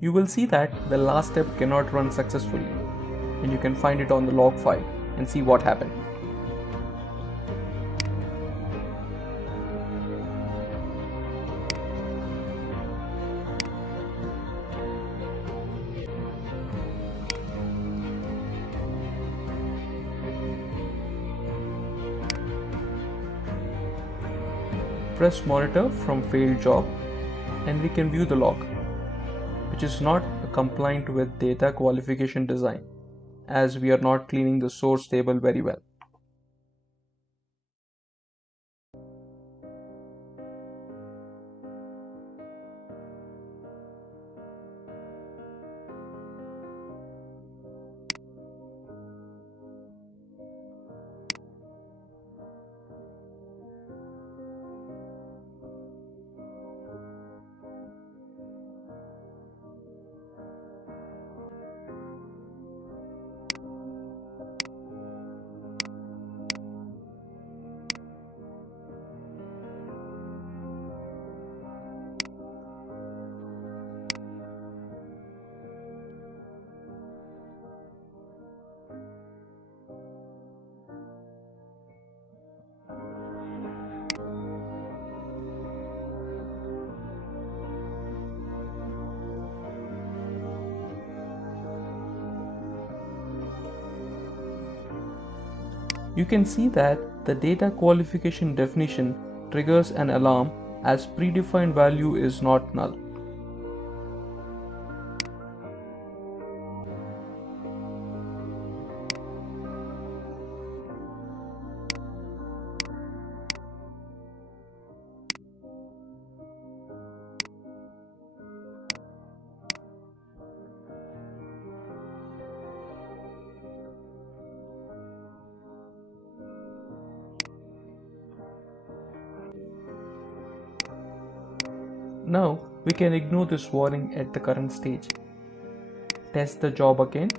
You will see that the last step cannot run successfully, and you can find it on the log file and see what happened. Press monitor from failed job and we can view the log, which is not compliant with data qualification design, as we are not cleaning the source table very well. You can see that the data qualification definition triggers an alarm as predefined value is not null. Now we can ignore this warning at the current stage. Test the job again.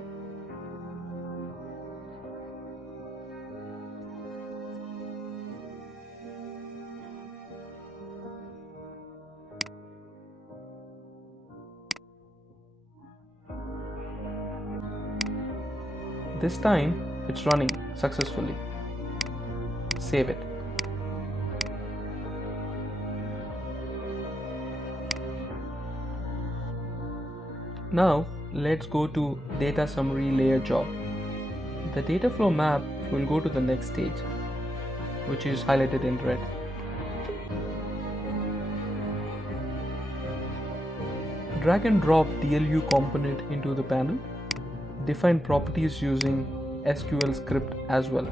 This time it's running successfully. Save it. Now let's go to data summary layer job. The data flow map will go to the next stage, which is highlighted in red. Drag and drop DLU component into the panel. Define properties using SQL script as well.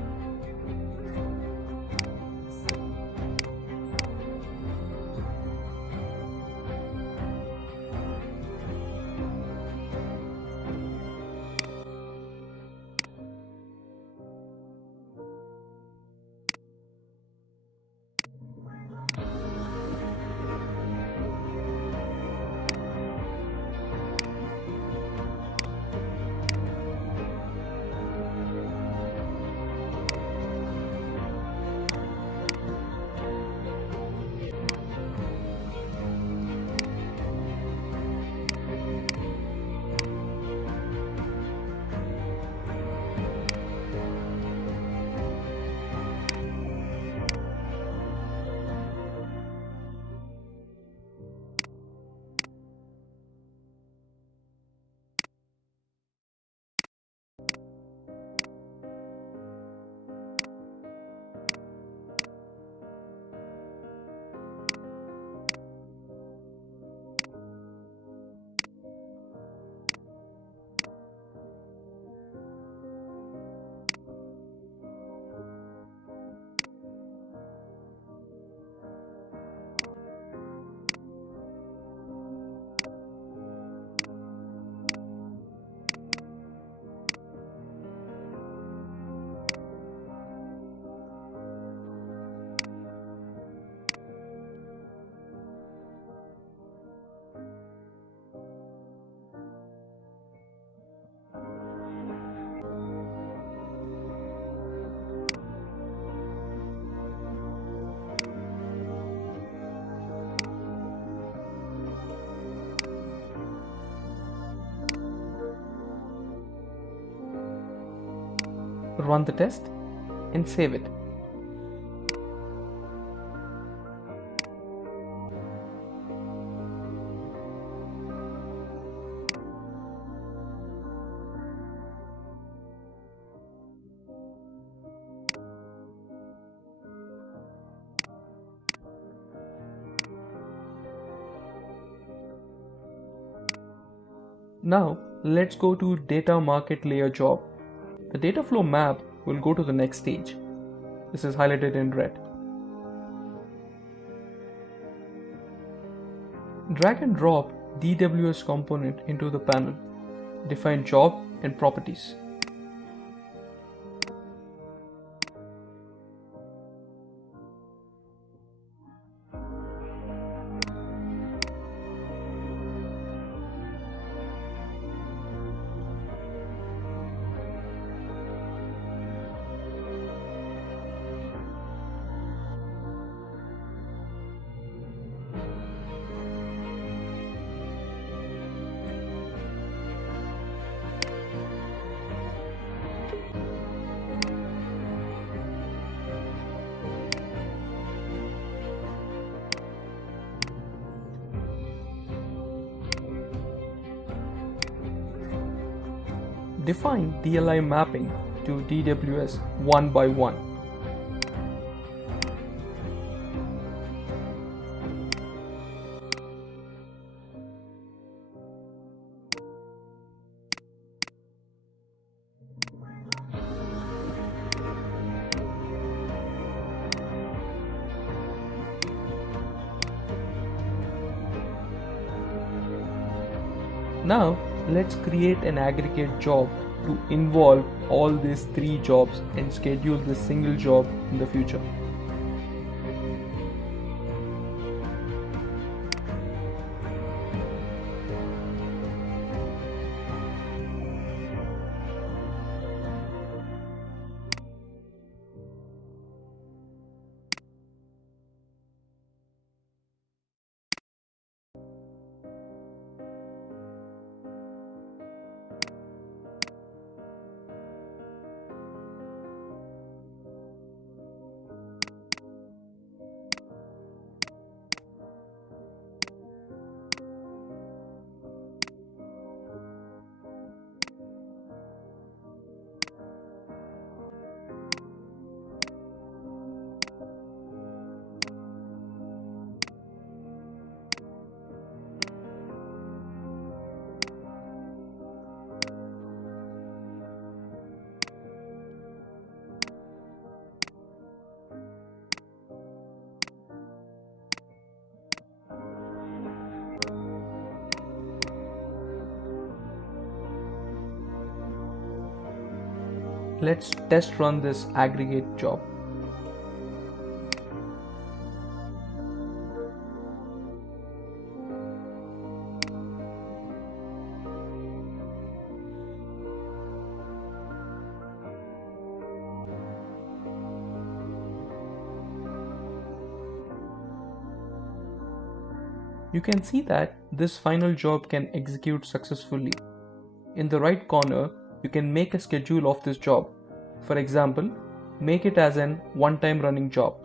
run the test and save it. Now let's go to data market layer job. The data flow map will go to the next stage. This is highlighted in red. Drag and drop DWS component into the panel. Define job and properties. Define DLI mapping to DWS one by one. Now let's create an aggregate job to involve all these three jobs and schedule this single job in the future. Let's test run this aggregate job. You can see that this final job can execute successfully. In the right corner, you can make a schedule of this job. For example, make it as an one-time running job.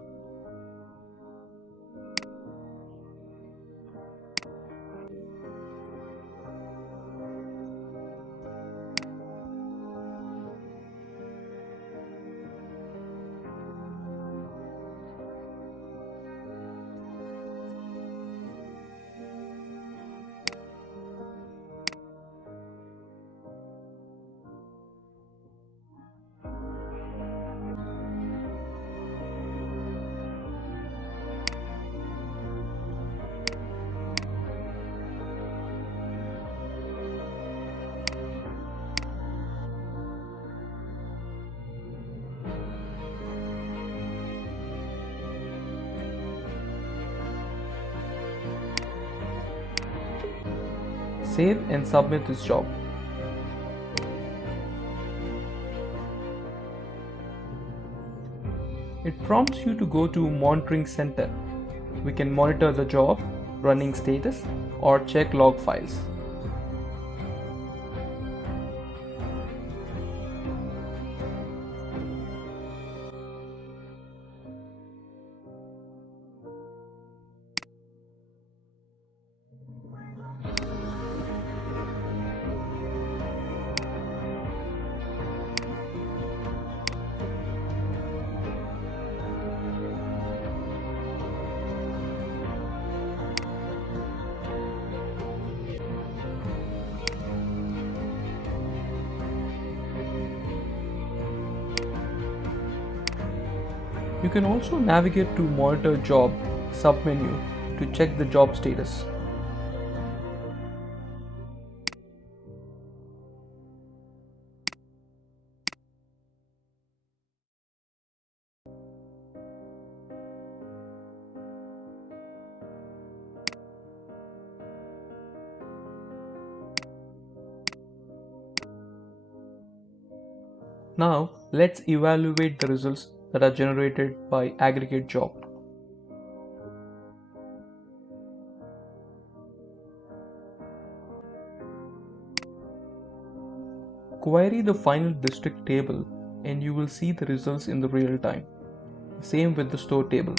Save and submit this job. It prompts you to go to Monitoring Center. We can monitor the job, running status, or check log files. You can also navigate to Monitor Job submenu to check the job status. Now let's evaluate the results that are generated by aggregate job. Query the final district table and you will see the results in the real time. Same with the store table.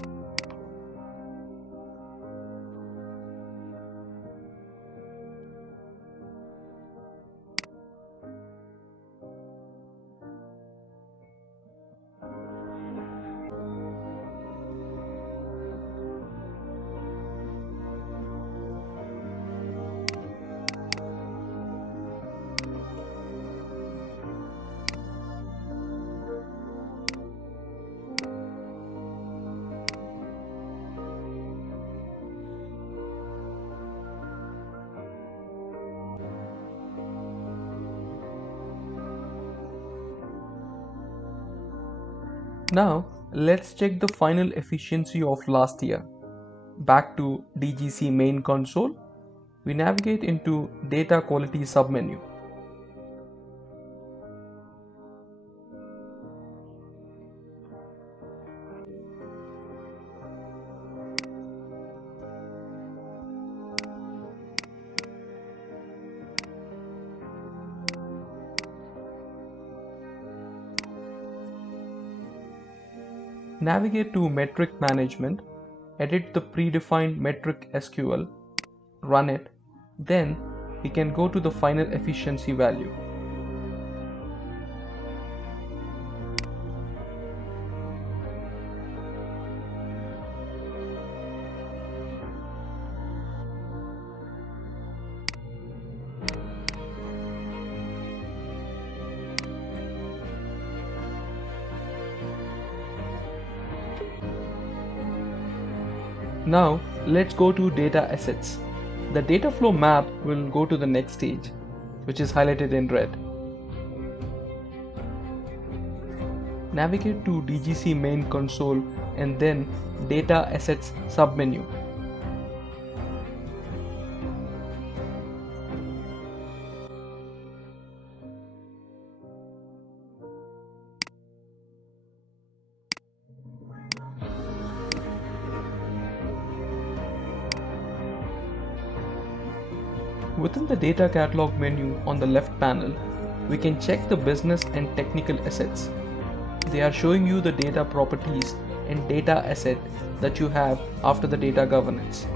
Now let's check the final efficiency of last year. Back to DGC main console, we navigate into data quality submenu. Navigate to metric management, edit the predefined metric SQL, run it, then we can go to the final efficiency value. Now let's go to data assets. The data flow map will go to the next stage, which is highlighted in red. Navigate to DGC main console and then data assets submenu. Within the data catalog menu on the left panel, we can check the business and technical assets. They are showing you the data properties and data asset that you have after the data governance.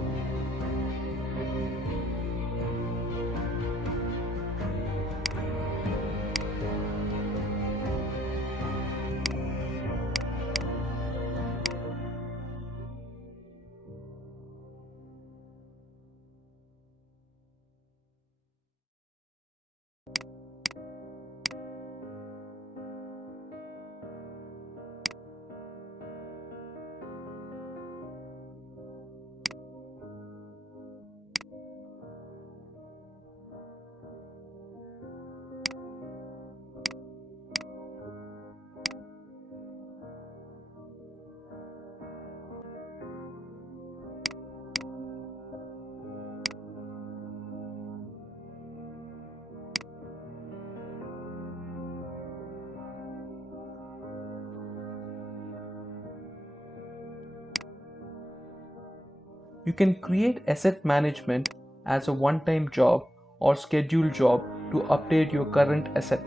You can create asset management as a one-time job or scheduled job to update your current asset.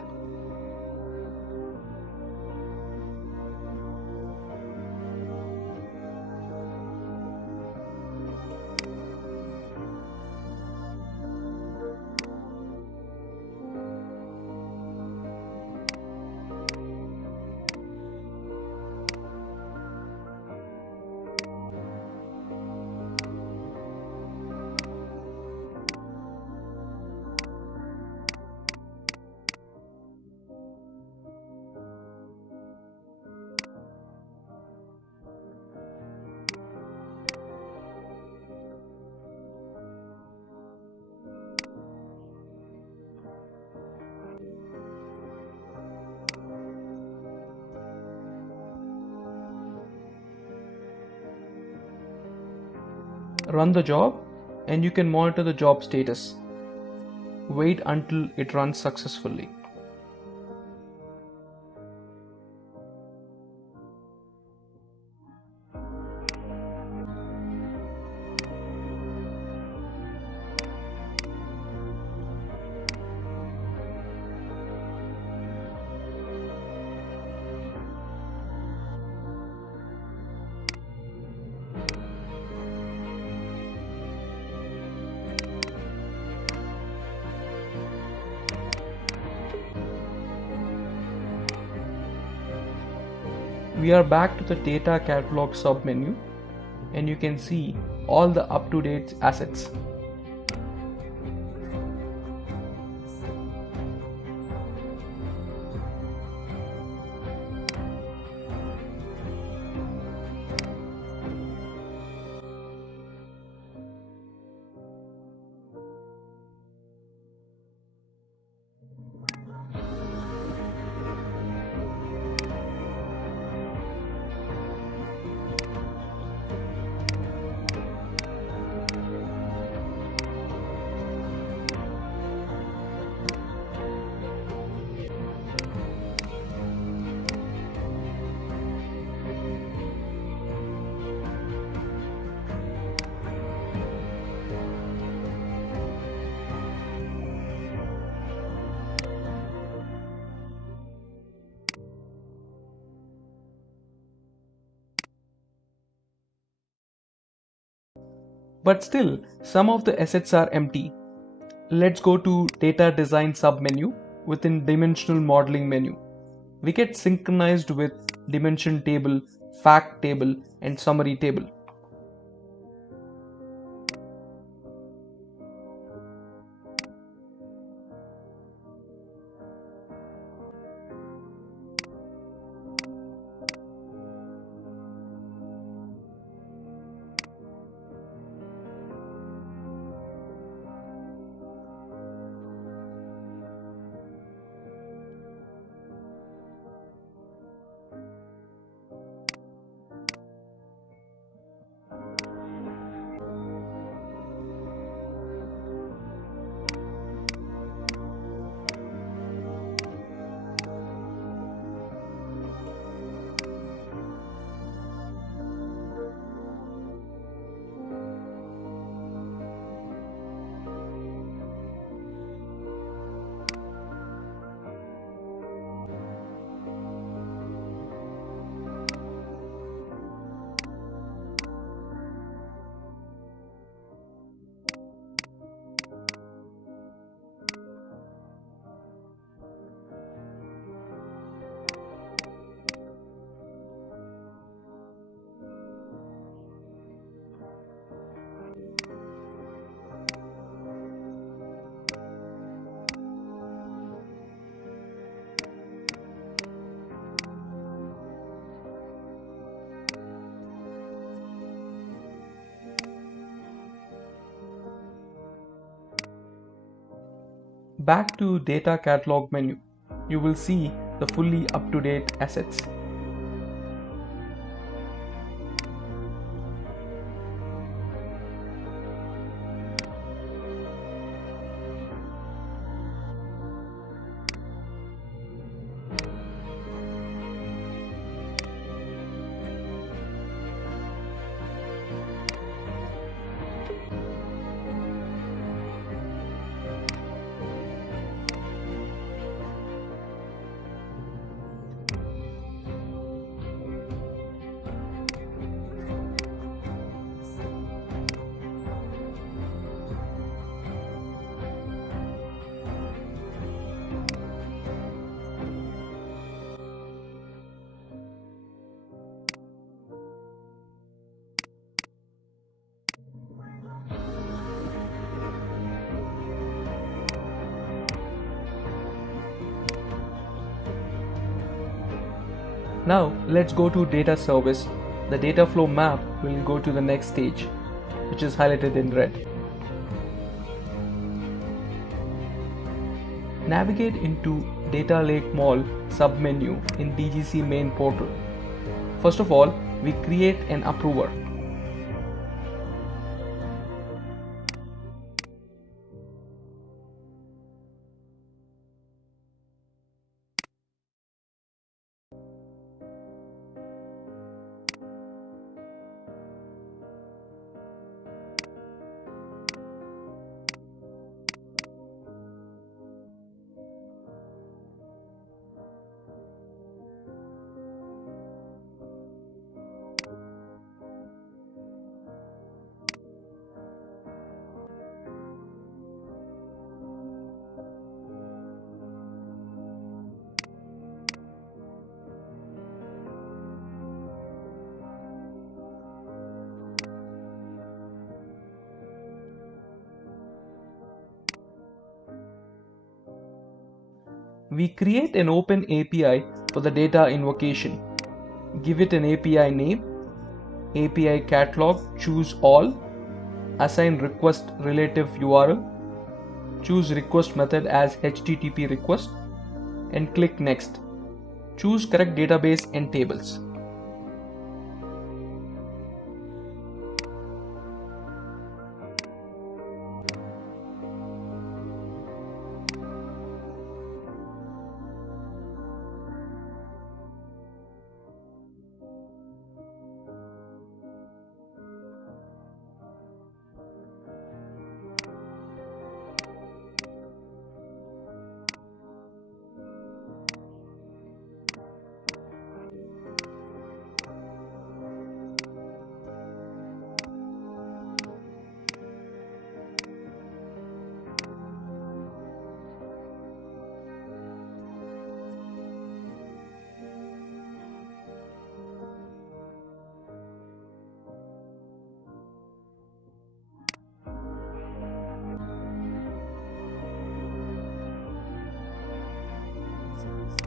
Run the job and you can monitor the job status. Wait until it runs successfully. We are back to the data catalog submenu and you can see all the up-to-date assets. But still, some of the assets are empty. Let's go to Data Design submenu within Dimensional Modeling menu. We get synchronized with Dimension table, Fact table, and Summary table. Back to Data Catalog menu, you will see the fully up-to-date assets. Now let's go to Data Service. The data flow map will go to the next stage, which is highlighted in red. Navigate into Data Lake Mall submenu in DGC main portal. First of all, we create an approver. We create an open API for the data invocation. Give it an API name, API catalog, choose all, assign request relative URL, choose request method as HTTP request, and click next. Choose correct database and tables.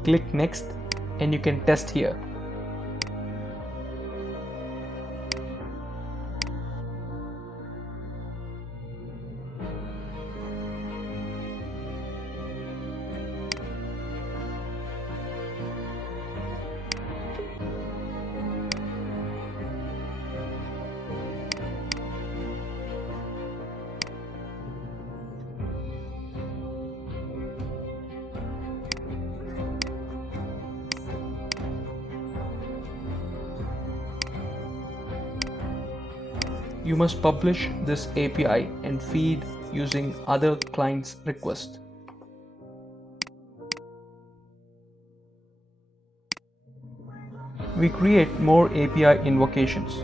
Click next and you can test here. You must publish this API and feed using other client's request. We create more API invocations.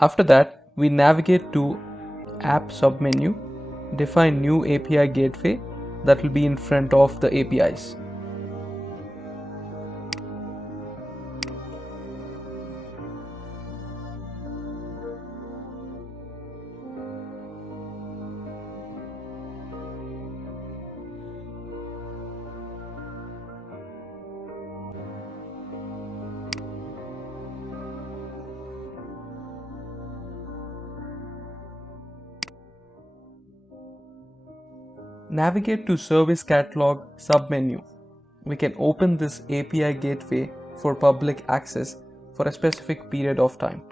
After that, we navigate to App submenu, define new API gateway that will be in front of the APIs. Navigate to Service Catalog submenu. We can open this API gateway for public access for a specific period of time.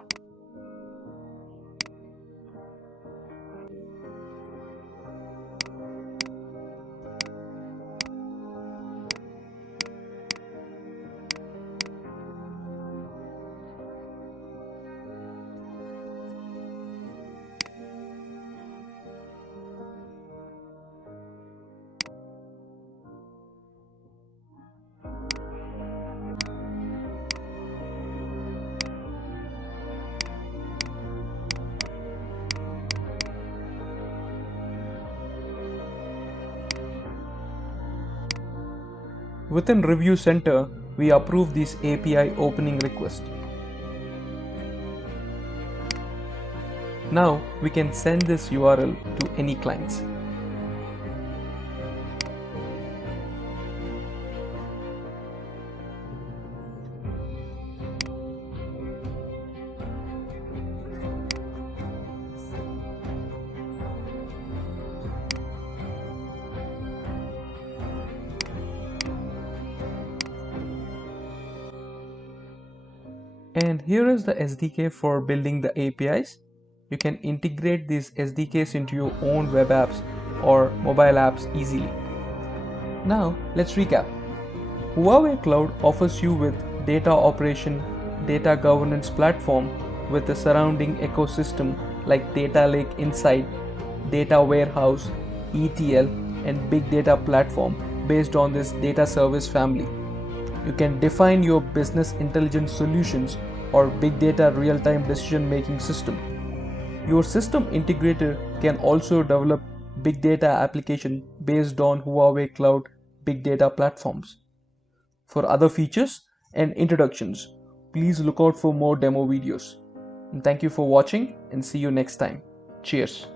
Within Review Center, we approve this API opening request. Now we can send this URL to any clients. And here is the SDK for building the APIs. You can integrate these SDKs into your own web apps or mobile apps easily. Now let's recap. Huawei Cloud offers you with data operation, data governance platform with a surrounding ecosystem like Data Lake Insight, Data Warehouse, ETL, and Big Data Platform based on this data service family. You can define your business intelligence solutions or big data real-time decision-making system. Your system integrator can also develop big data application based on Huawei Cloud big data platforms. For other features and introductions, please look out for more demo videos. And thank you for watching and see you next time. Cheers.